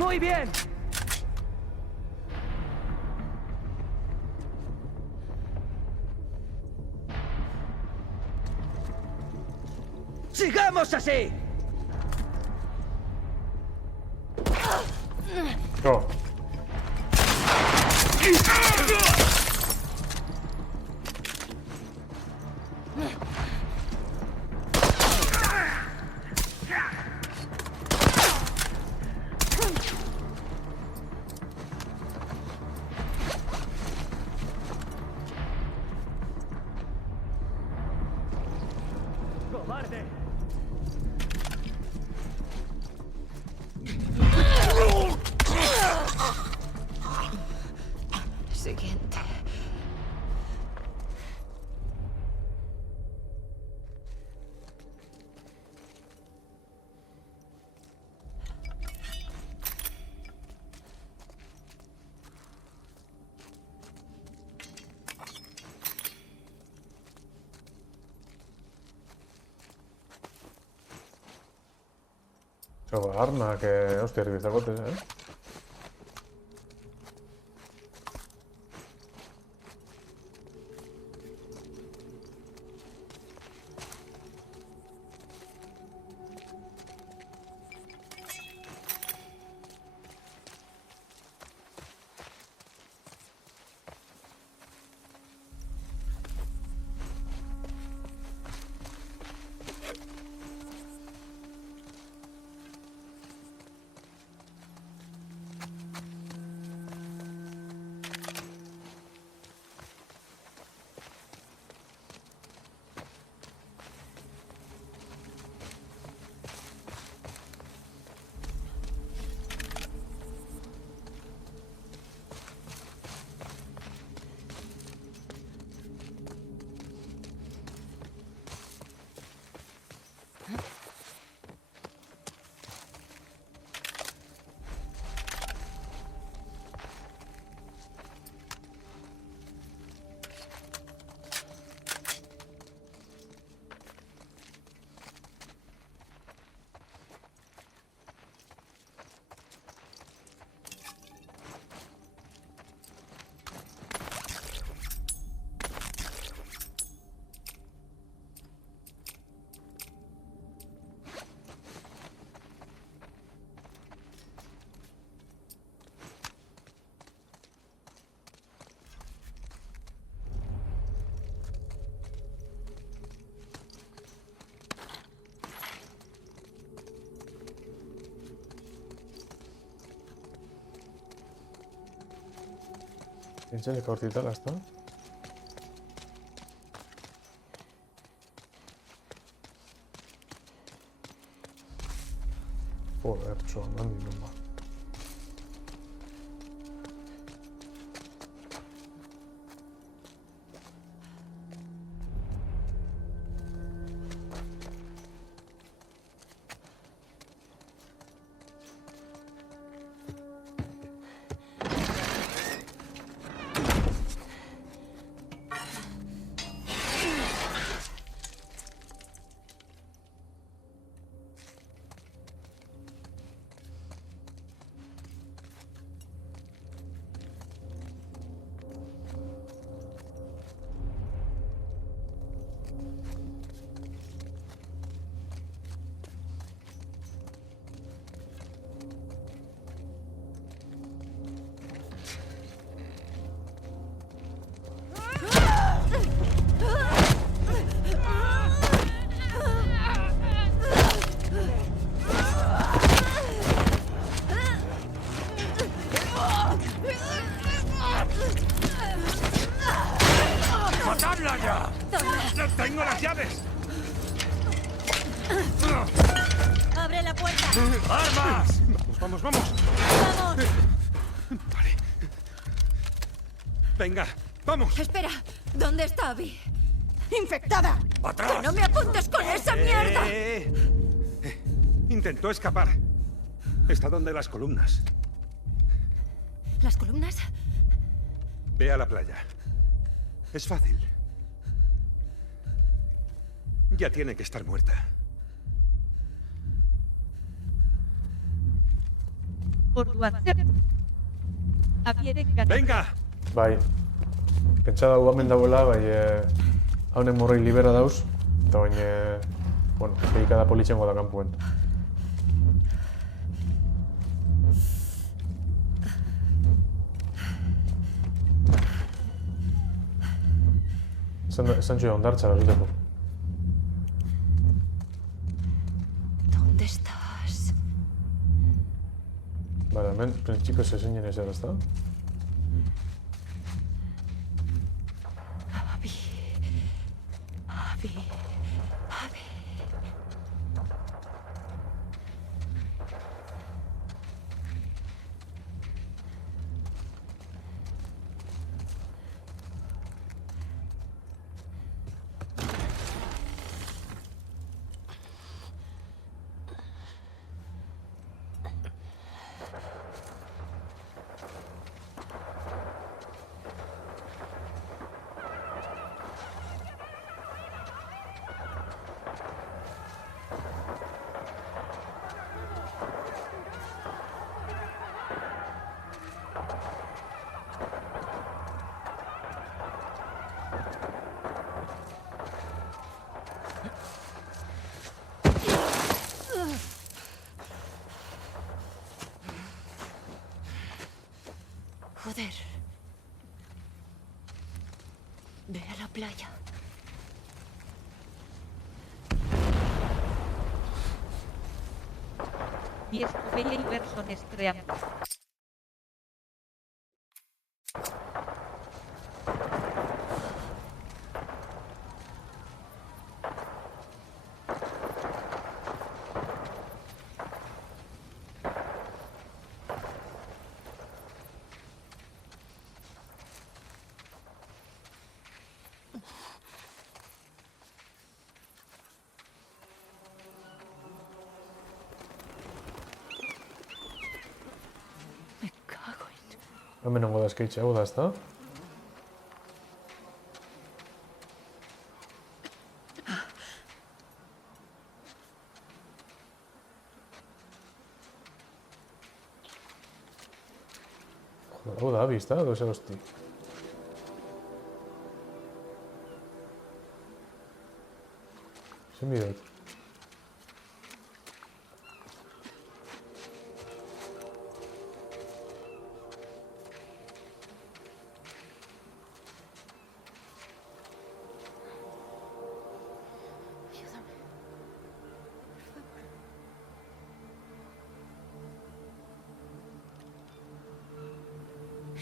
Muy bien. ¡Sigamos así! No. ¡Cobarde! Siguiente. Sobre arma, que... Hostia, revistacotes, ¿eh? ¿Tienes que cortitar esto? Joder, chaval, no más. ¡Matadla ya! ¡Tengo las llaves! ¡Abre la puerta! ¡Armas! Vamos, vamos, vamos. ¡Vamos! Vale. Venga, vamos. Espera, ¿dónde está Abby? ¡Infectada! ¡Atrás! ¡Que no me apuntes con esa mierda! Intentó escapar. Está donde las columnas. ¿Las columnas? Ve a la playa. Es fácil. Ya tiene que estar muerta. Orduan zer. Abieren gana. ¡Venga! Bai, pentsa dago hemen dagoela, bai, haunen morroi libera dauz, eta baina, bueno, egikada politxengo da kanpuen. Esan txoa ondartza, gazuteko. ¿Dónde estás? Vale, hemen, printzipioz ezinen ezer, ezta? Abby. Abby. Abby. Joder. Ve a la playa. Y estuve y person estream. Me cago en... Hemen ongo da eskaitxe hau da, ezta? Joder, hau da, abi, ezta? Edo zer hosti. Zen bidot?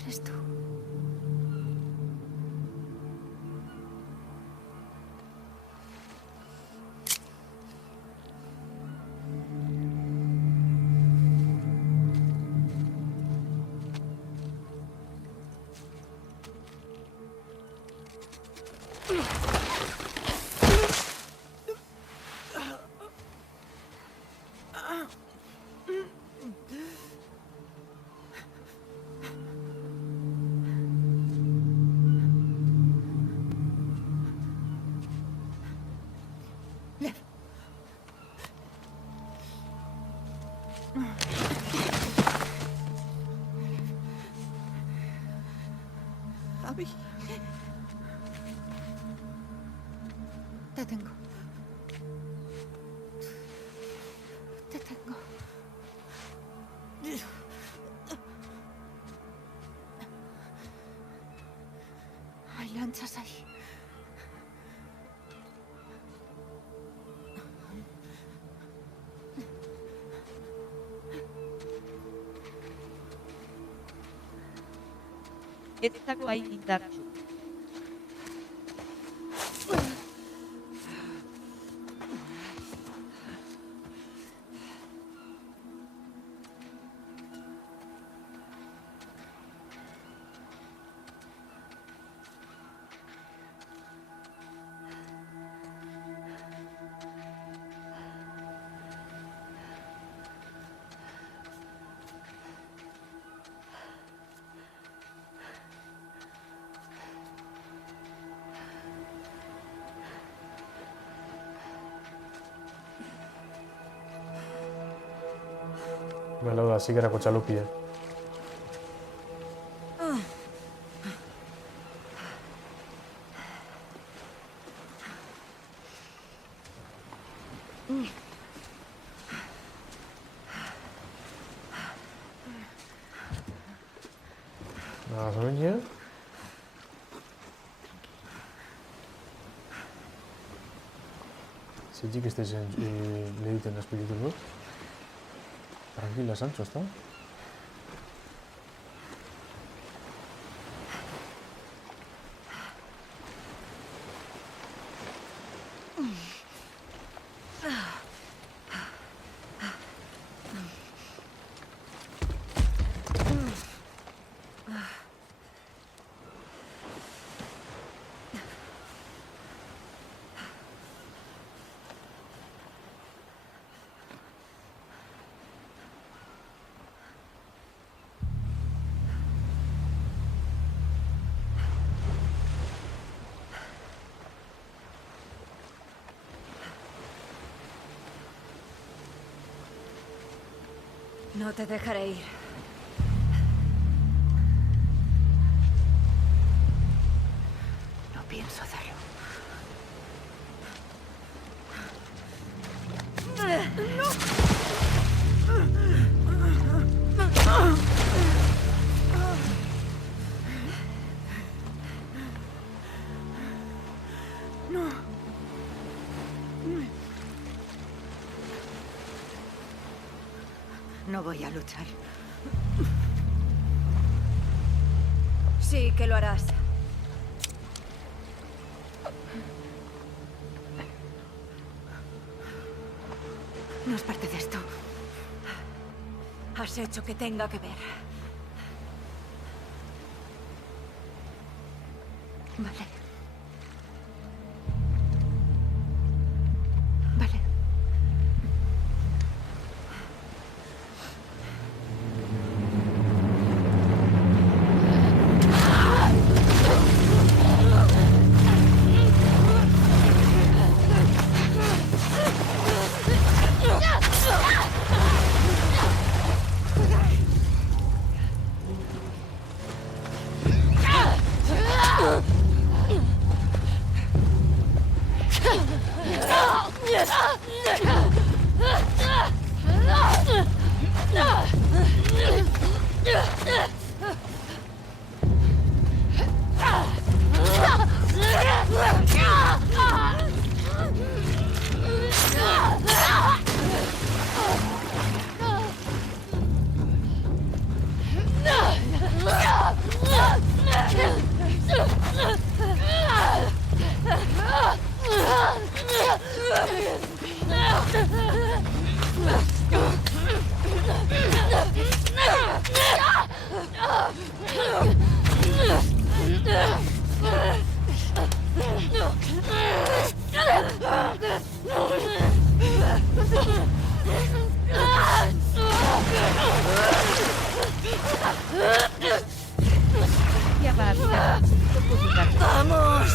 ¿Eres tú? Abby. Te tengo. Te tengo. Hay lanchas ahí. Ez dago hain indartsu. Me lo da así que era Cochalupia. La soña. Si sí que estés le editen los películas. Tranquila, Sancho, ¿está? No te dejaré ir. No pienso hacerlo. No voy a luchar. Sí que lo harás. No es parte de esto. Has hecho que tenga que ver. Vale. Vale. Ya va a habitar. ¡Vamos!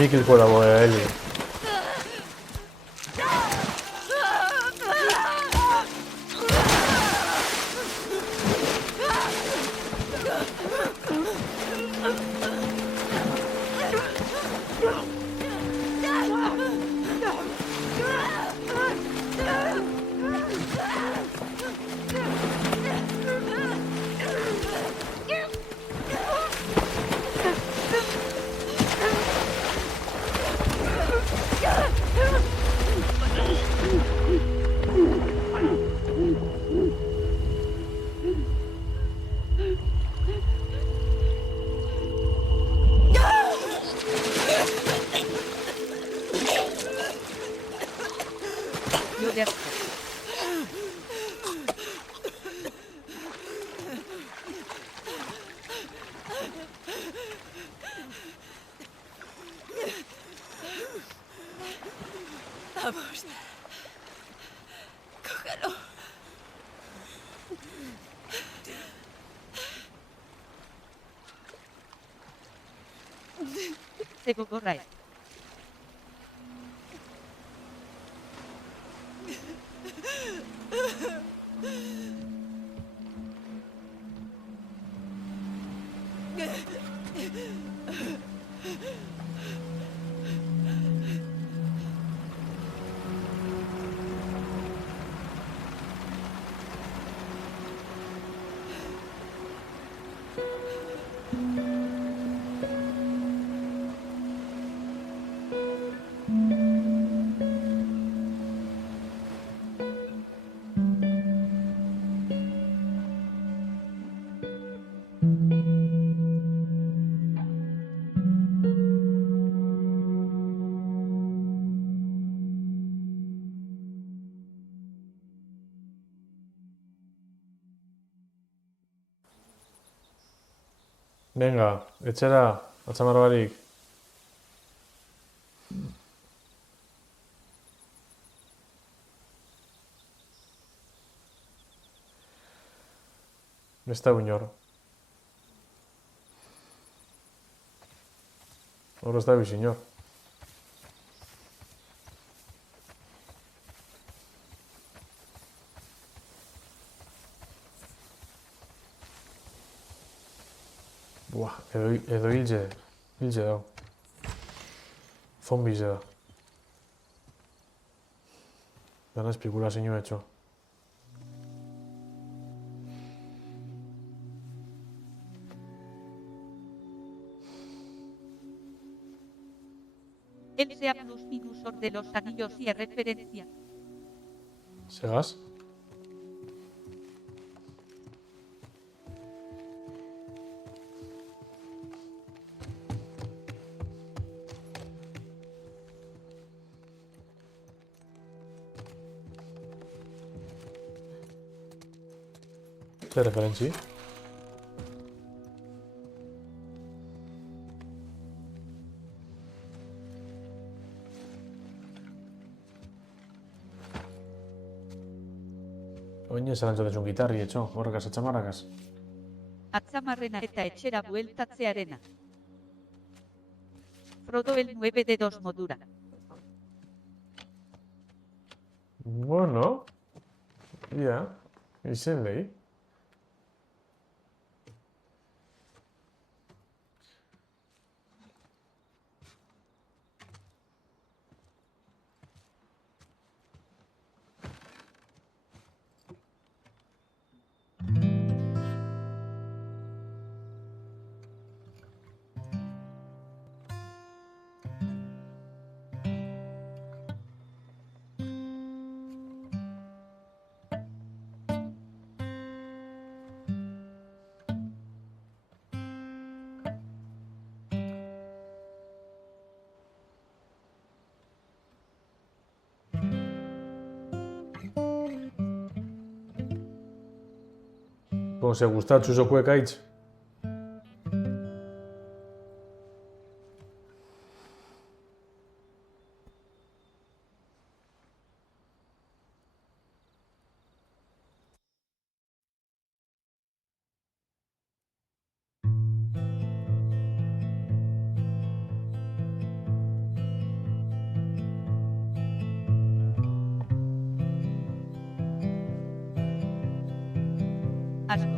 Mikel Colaborelli. Joder. Vamos. Cógelo. Tego gorrae. Venga, etxera, atxamar barik. Ez da inor. Hor ez da inor. Buah, edo hilze dago. Zombize da. Dana espekulazio etxo. El sea plus minus or de los anillos y referencia. Segaz? Zer referentzi? Oin ez erantzotezun gitarri, etxo, horrekaz, atxamarrakaz. Atzamarrena eta etxera bueltatzearena. Frodo el 9 de 2 modura. Bueno, ja, izen lehi. Como se gustatzu zokuek aitz. Asko.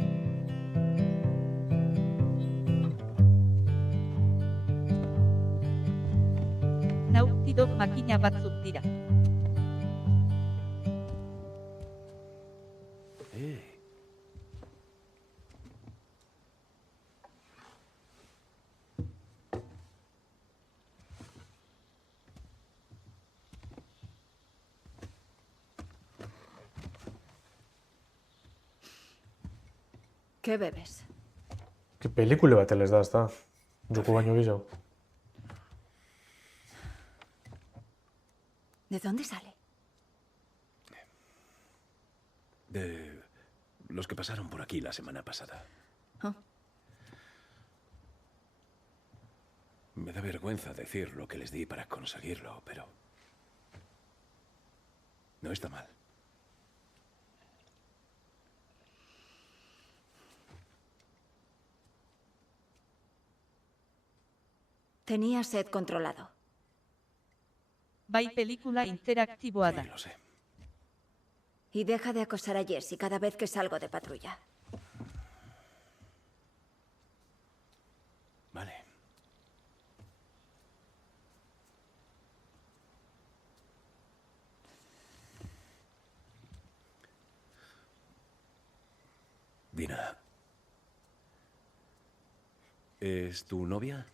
Naughty Dog makina batzuk dira. ¿Qué bebes? ¿Qué película bat les da ezta? Joku baino gehiago. ¿De dónde sale? De los que pasaron por aquí la semana pasada. Oh. Me da vergüenza decir lo que les di para conseguirlo, pero no está mal. Tenía sed controlado. Bai pelikula interaktiboa da. Sí, lo sé. Y deja de acosar a Jessie cada vez que salgo de patrulla. Vale. Dina. ¿Es tu novia?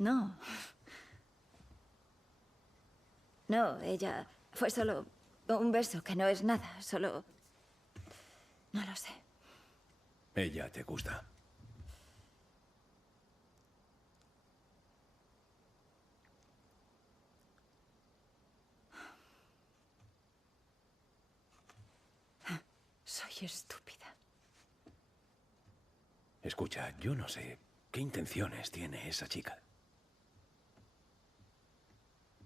No. No, ella fue solo un beso, que no es nada, solo... No lo sé. Ella te gusta. Soy estúpida. Escucha, yo no sé qué intenciones tiene esa chica.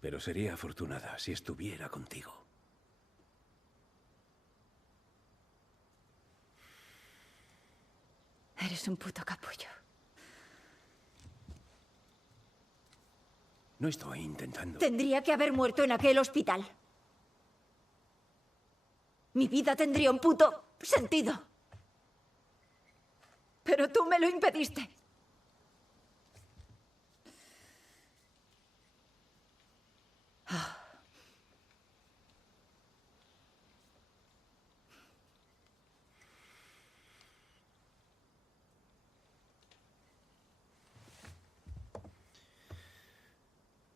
Pero sería afortunada si estuviera contigo. Eres un puto capullo. No estoy intentando. Tendría que haber muerto en aquel hospital. Mi vida tendría un puto sentido. Pero tú me lo impediste.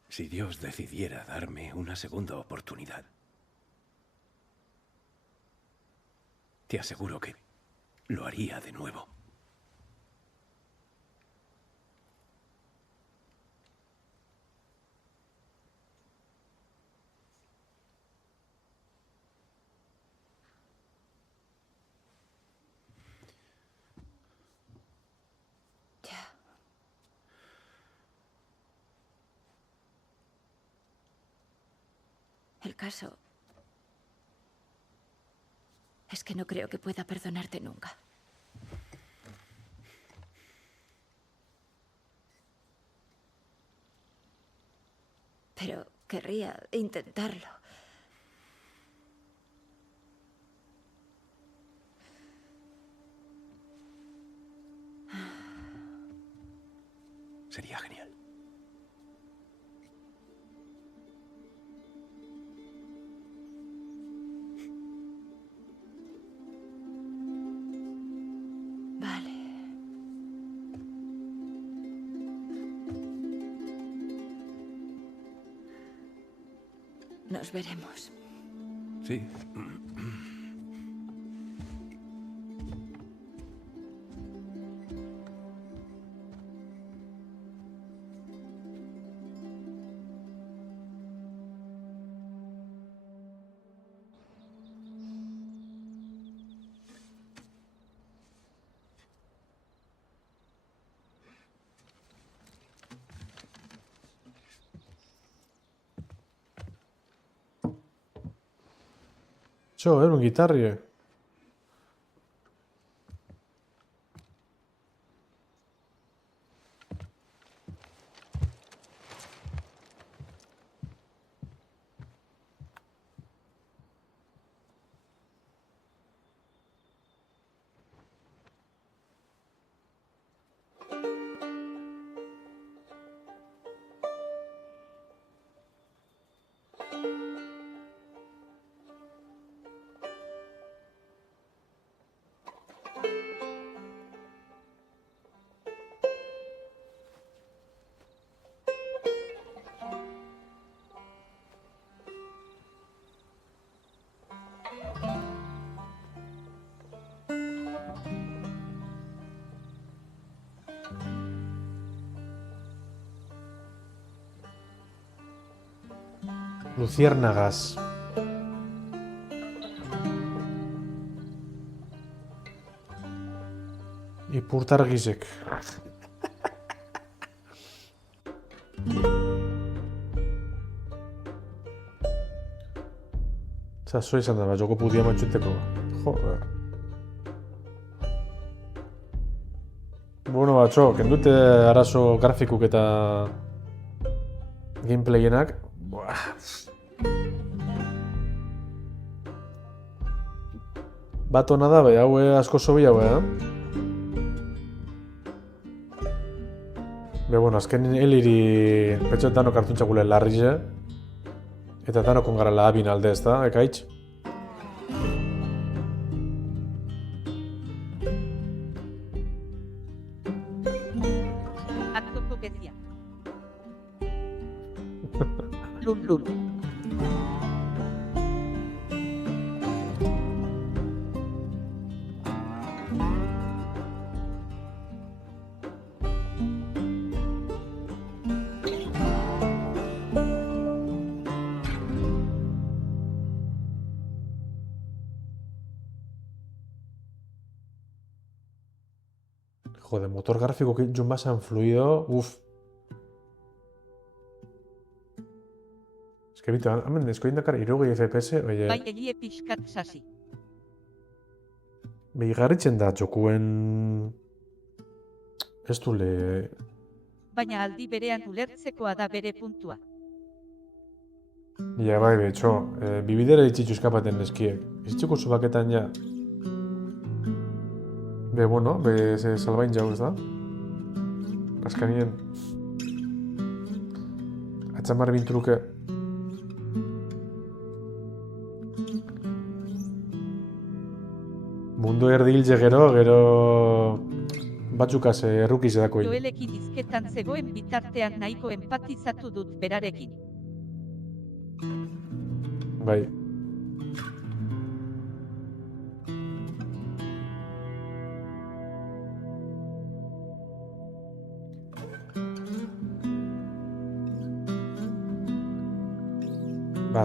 Si Dios decidiera darme una segunda oportunidad, te aseguro que lo haría de nuevo. Ya. El caso es que no creo que pueda perdonarte nunca. Pero querría intentarlo. Sería genial. Vale. Nos veremos. Sí. Joder, un guitarrie. Luciérnagas. Ipurtargizek. Zazua izan da, joko pudia matxuteko. Joder. Bueno, batxo, kendute arazo grafikuk eta gameplayenak. Bat hona da, hau asko sobi hau, bueno, azken heliri petxo dano kartuntxakule larrize. Eta danokon gara lahabin alde ez da, ekaitz? Atzoko bezia. Lun. Joder, motor grafiko joan basan fluido, Ez que bito, hemen eskoin dakar 60 FPS, oie... Bai egie pixkat sasi. Behigarritzen da txokuen... Ez dule... Baina aldi berean ulertzekoa da bere puntua. Ja, bai, betxo, bibidera itxitzu eskapaten eskiek. Izitzuko zubaketan ja... bueno, ze salbain jau, ez da? Askanien... Atzamar bintruke... Mundu erdiltze gero... Batzukaz errukiz edako. Joelekin izketan zegoen bitartean nahiko empatizatu dut berarekin. Bai.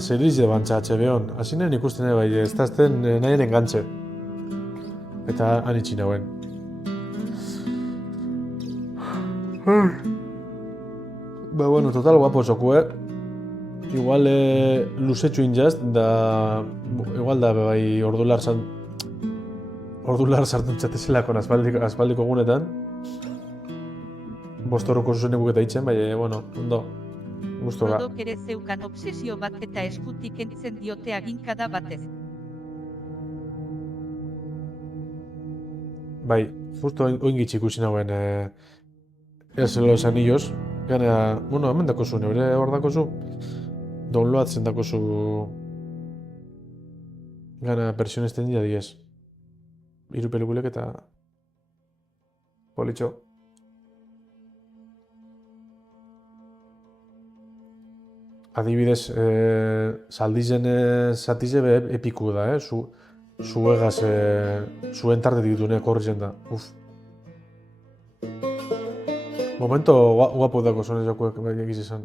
Seriz de bantza HBO-n. Hasinen ikusten bai, ez da azten nahiren gantze. Eta anitxin hauen. Bueno, total guapo zoku, Igual luzetxu injaz, da... Igual da bai ordular sartun txatezelako asfaldiko gunetan. Bostorroko zuzenekuk eta itzen, bai, bueno, ondo. Gustora. Rodok ere zeukan obsesio bat eta eskutik entzen diote aginkada batez. Bai, justo oingitxe ikusi nauen Ez los anillos. Gana, bueno, hemen dakozu, neure hor dakozu. Downloatzen dakozu... Gana, versión extendida 10. 3 pelikulek eta... Politxo. Adibidez, saldizen zatize be epiku da, zuegaz, zuen tartetik duneak horretzen da. Momento guapo dako zonez jokuek egiz izan.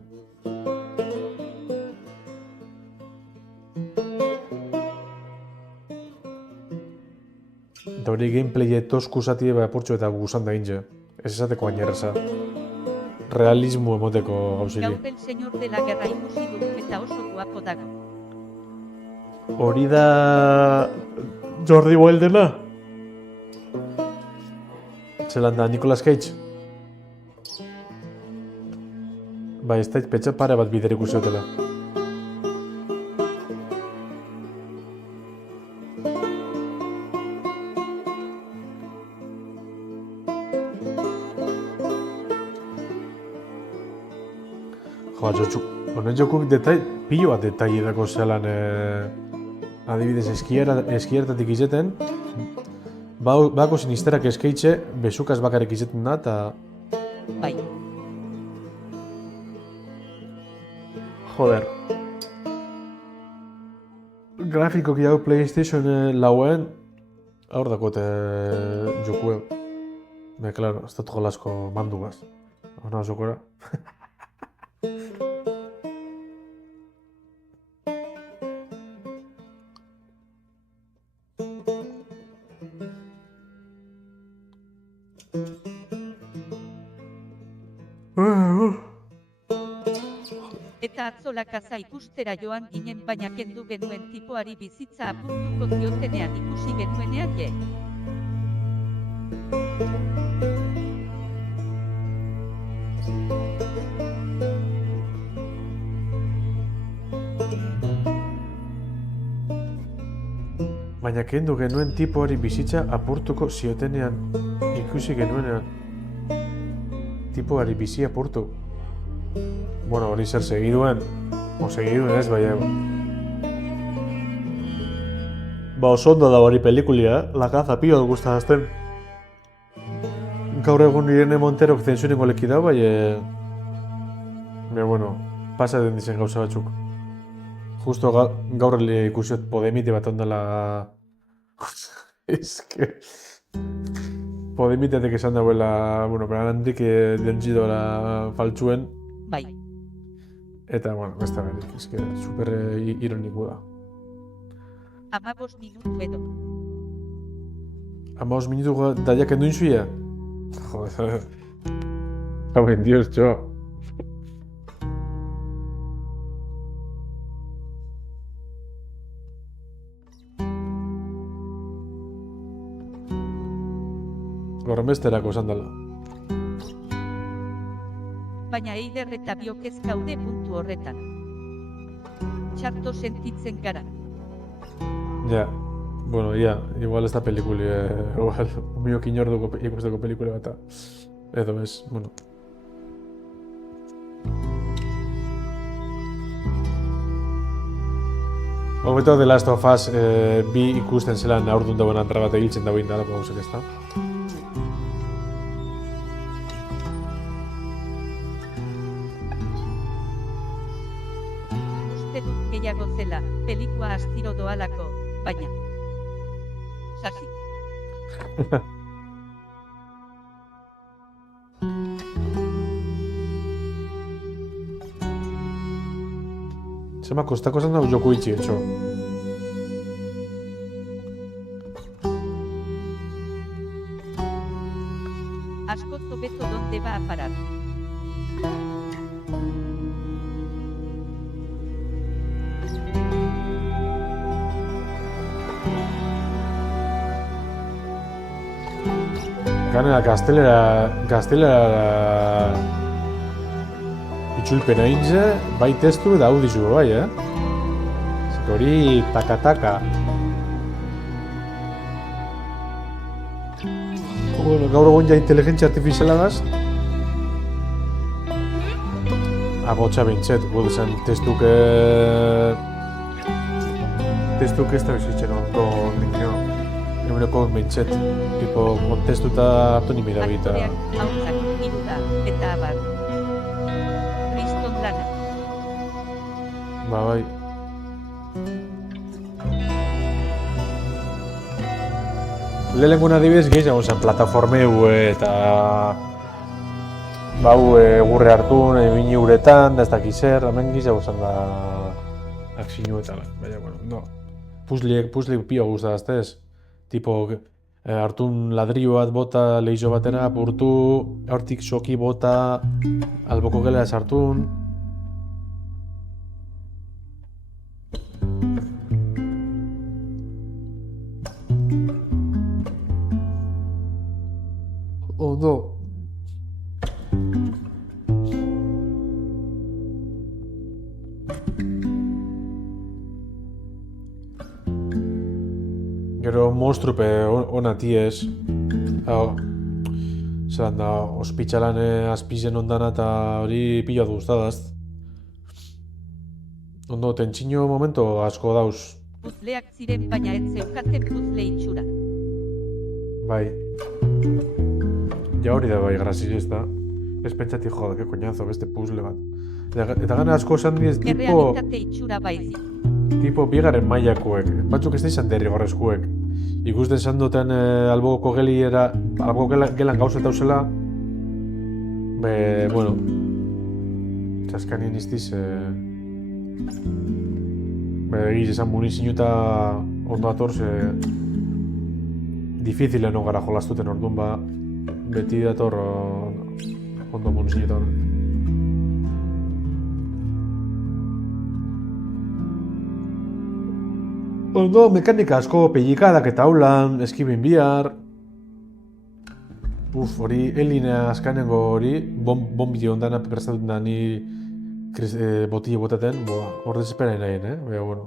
Eta hori gameplay tosku zati apurtxo eta guzan da inge. Ez esateko baina erreza. Realismo emoteko gauzili. Gaur el señor de la guerra ikusi dugu eta oso guapo dago. Hori da... Jordi Wildena? Zelan da, Nicolas Cage? Bai, ez da petxa pare bat bider ikusi dutela. Honen jokuk pilo bat detai edako zelan adibidez eskiertatik izeten bako sinisterak eskaitxe besukaz bakarrik izeten da eta... Bai. Joder. Grafikoki hau PlayStation lauen hor dakote jokue. Claro, ez dut jolasko mandugaz. Hona zokora. Eta atzo lakaza ikustera joan ginen baina kendu genuen tipoari bizitza apurtuko ziotenean ikusi genuenean je. Baina kendu genuen tipoari bizitza apurtuko ziotenean ikusi genuenean. Tipoari bizi apurtu. Bueno, hori zer segiduen. O segiduen ez, baina... Ba, oso ondo da hori pelikulia, La caza pio gustazten. Gaur egun Irene Monterok zensurengo leki da, baina... bueno, pasa den dizen gauza batzuk. Justo gaur ikusiot Podemite bat ondala... que... Podemiteatek esan dauela, bueno, pero handik dentzidola faltzuen. Bai. Eta, bueno, ez da berik, que super ironiko da. 15 minutu edo. 15 minutu daiak enduin zuia? Joder. Hau en Dios, txo. Horrenbesterako esan dela. Baina Eider eta biok ez gaude puntu horretan. Txarto sentitzen gara. Ja, bueno, ja, igual ez da pelikuli, igual, umiok inorduko ikusteko pelikule bat, edo ez, bueno. Hobeto The Last of Us bi ikusten zelan aurdun dauen antra bat egiltzen dagoen dalako gauzak ez da. Uste dut gehiago zela, pelikua astiro doalako, baina... Sasi. Zema, kostako esan dago joko itxi, etxo. Asko zobeto donde va a parar. Ganera, gaztelera itxulpena intze, bai testu eta audizu bai, Zik hori taka-taka. Bueno, gaur egon ja inteligentzia artifizialagaz. Agotxa bintxet, gudu zen testuke ez da bizitzen ondo nintio. Eguneko bintxet, tipo, testuta hartu nimira bita. Aktoreak hauzak iruda, eta abar. Kriston lana. Ba, bai. Lehenengun adibidez gehiago zen plataformeu eta... Bau gurre hartu, bini uretan, da ez dakiz zer, hemen gehiago zen da... Akzinu eta, baina, bueno, no. Puzle pio guztaztez. Tipo, hartun ladrio bat bota lehizo batera, apurtu, hortik soki bota, alboko gela ez hartun. Ondo. Gero monstrupe ona tiez. Zeran da, ospitzalan azpizen ondana eta hori pila guztadaz. Ondo, tentsino momento asko dauz. Puzleak ziren baina ez zeukaten puzle itxura. Bai. Ja hori da bai grazio ez da. Ez pentsati joda, que koñazo, beste puzzle bat. Eta gana asko esan diez tipo... Errealitate itxura baizik. Tipo bigaren mailakoek, batzuk ez da izan derrigorrezkoek. Ikusten esan duten alboko gelan gauzet dauzela. Bueno... Txaskanien iztiz... Egiz esan munizinu eta ondo atorz... Difizile no gara jolastuten orduan ba... beti dator ondo munisinetan. Ondo, mekanika asko, pelikadak eta aulan, eskibin bihar. Hori, elinea azkanengo hori, bombio ondana prestatu da ni botille botaten, hor desespera nahien, Baina, bueno.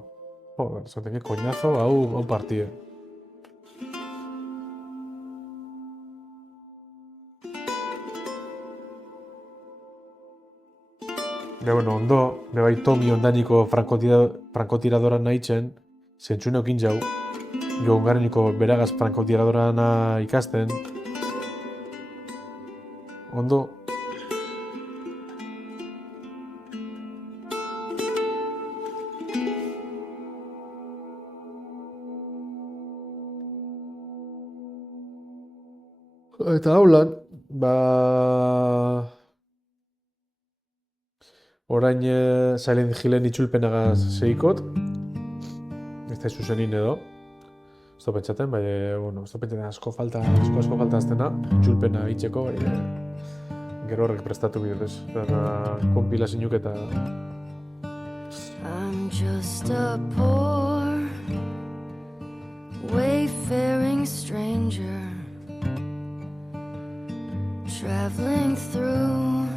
Joder, esaten que coñazo, hau partide. Baina, bueno, ondo, bai Tomi ondaniko frankotiradora nahitzen, zentzune okin jau, jo Gareniko beragaz frankotiradorana ikasten. Ondo. Eta haulan, orain Silent Hillen itzulpenagaz segikot. Ez da zuzenin edo. Ez da pentsaten, bueno, ez da pentsaten asko falta aztena, itzulpena itxeko, gero horrek prestatu bidez. Eta konpilazioak eta... I'm just a poor, wayfaring stranger, traveling through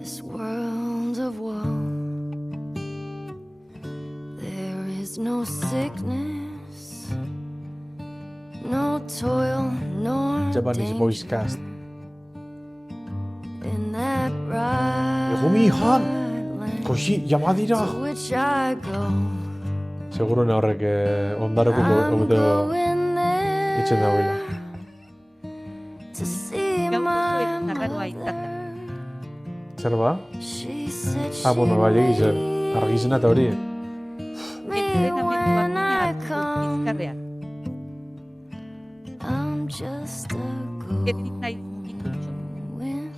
this world of woe. There is no sickness, no toil, nor Japanese voice cast. in that bright Egumi, Han! Koshi, yamadira! to which I go. Seguro horrek ondaroko eguteo itxen dagoela. To see Gaur my zuek nagarroa izan da. Zer ba? She said Bueno, bai, egizen. Argizena eta hori. Entrenamenduak bizkarrean. I'm just a Ezin naiz ikutxo.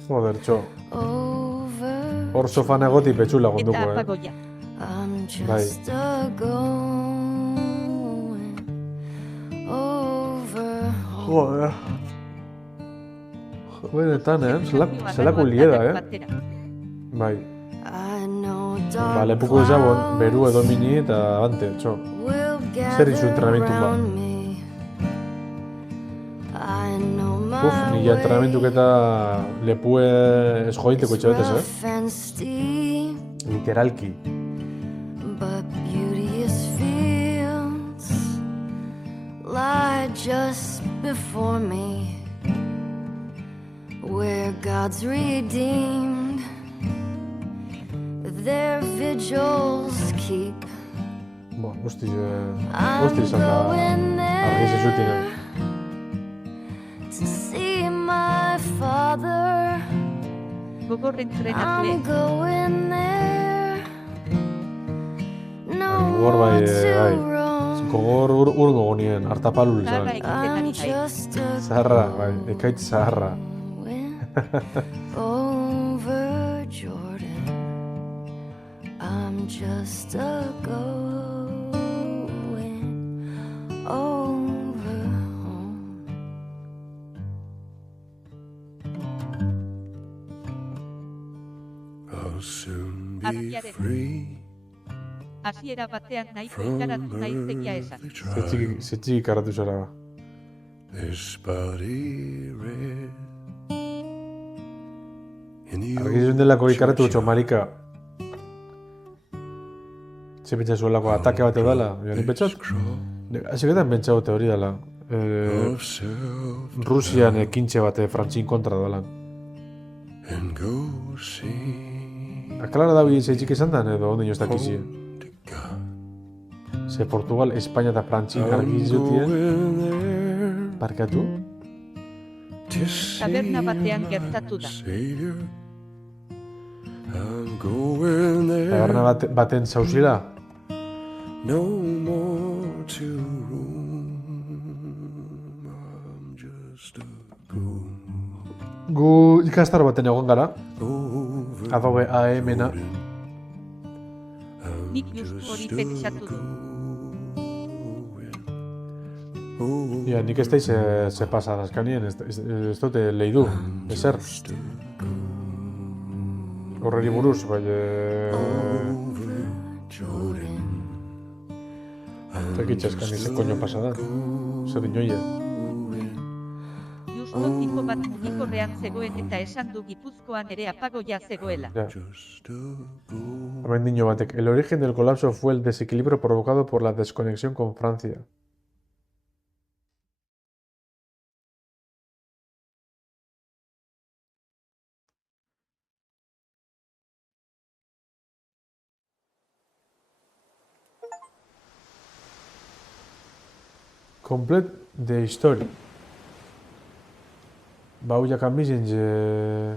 Joder, txo. over. Hor sofan egoti petxu Eta lagunduko, apagoia. I'm Bai. just a going over. Joder. Benetan, zelako lieda, Bai. I know Lepuko ezabon, beru edo mini eta ante, txo. will Zer izu entrenamentu ba? around me. I know my Nila entrenamentuk eta lepue ez joiteko itxabetez, rough and steep, Literalki. but beauteous fields lie just before me, where God's redeemed their vigils keep. Guzti izan da argiz ezutinen. To see my father, Gogor I'm entrenatue. going there. No Gogor bai, more to bai. roam. Gogor urgo gonien, hartapalul Zaharra izan. egiten ari I'm bai. just a Zaharra, bai, ekaitz zaharra. over Jordan. I'm just a going over home. I'll soon be Argiaren. free Hasiera batean nahiko ikaratu naizekia esan. Zetxik ikaratu zara ba. this body red. In the Argizun delako ikaratu txo marika. Ze pentsa zuelako atake bat edala, ni pentsat? Haseketan pentsau teori dela. Rusian ekintxe bate frantzin kontra dela. and go see Aklara da bi zeitzik izan da, edo ondo ez dakizi. to God. Ze Portugal, Espainia eta Frantzin I'm argizutien. going there Barkatu? to see Taberna batean gertatu da. Savior. I'm going there. Taberna baten zauzila? No more to roam. I'm just a go Gu ikastar baten egon gara. over. Adobe AM-ena. Nik justu hori pentsatu du. Ia, nik ez daiz ze pasa azkanien, ez dute lehidu, ezer. Horreri buruz, bai... Zekitxe azkani ze koño pasa da. Zer inoie. Justo tipo bat mugikorrean zegoen eta esan du Gipuzkoan ere apagoia zegoela. Ya. Niño batek, el origen del colapso fue el desequilibrio provocado por la desconexión con Francia. Complet de història. Bauia camisen je...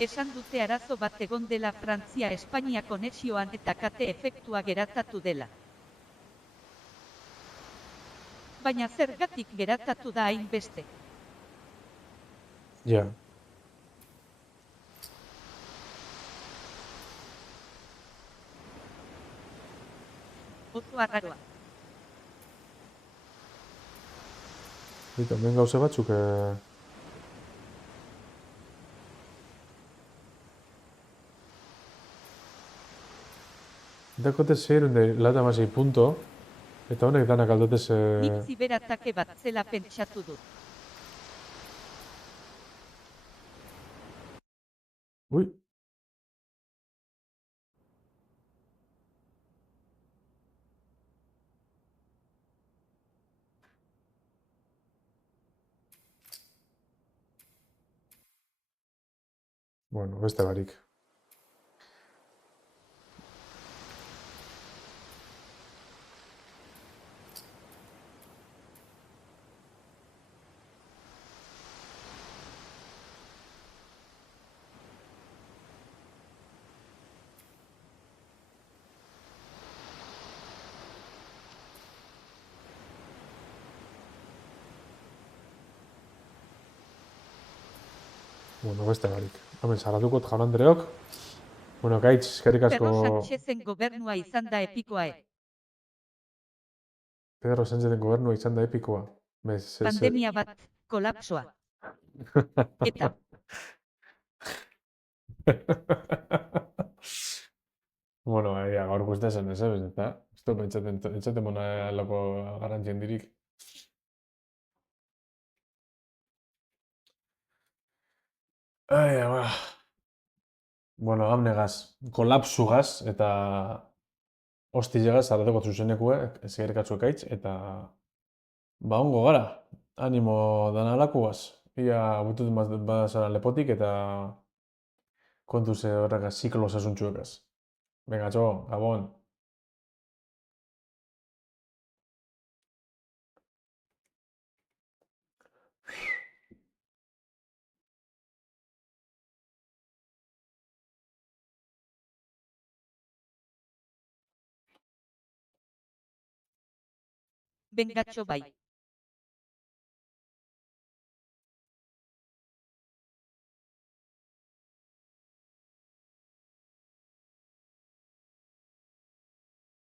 Esan dute arazo bat egon dela Frantzia-Espainia konexioan eta kate efektua geratatu dela. Baina zergatik geratatu da hainbeste? Ja. Oso arraroa. Eta hemen gauze batzuk... Dakote 696 punto, eta honek danak aldotez... Nik ziberatake bat zela pentsatu dut. Ui. Bueno, beste barik. Bueno, beste barik. Hemen salatukot jaun Andreok. Bueno, gaitz, eskerrik asko... Pedro Sánchezen gobernua izan da epikoa. Pedro Sánchezen gobernua izan da epikoa. Pandemia bat, kolapsoa. Eta... Bueno, gaur guztia zen ez, eta ez du pentsaten mona loko garantzien dirik. Bueno, amnegaz, kolapsugaz eta hostillegaz arateko zuzenekue, eskerrik asko ekaitz, eta ba ongo gara, animo dana alakuaz. Ia butut badazara lepotik eta kontuz horregaz ziklo osasuntxuekaz. Venga, txo, Gabon. Venga, txo, bai.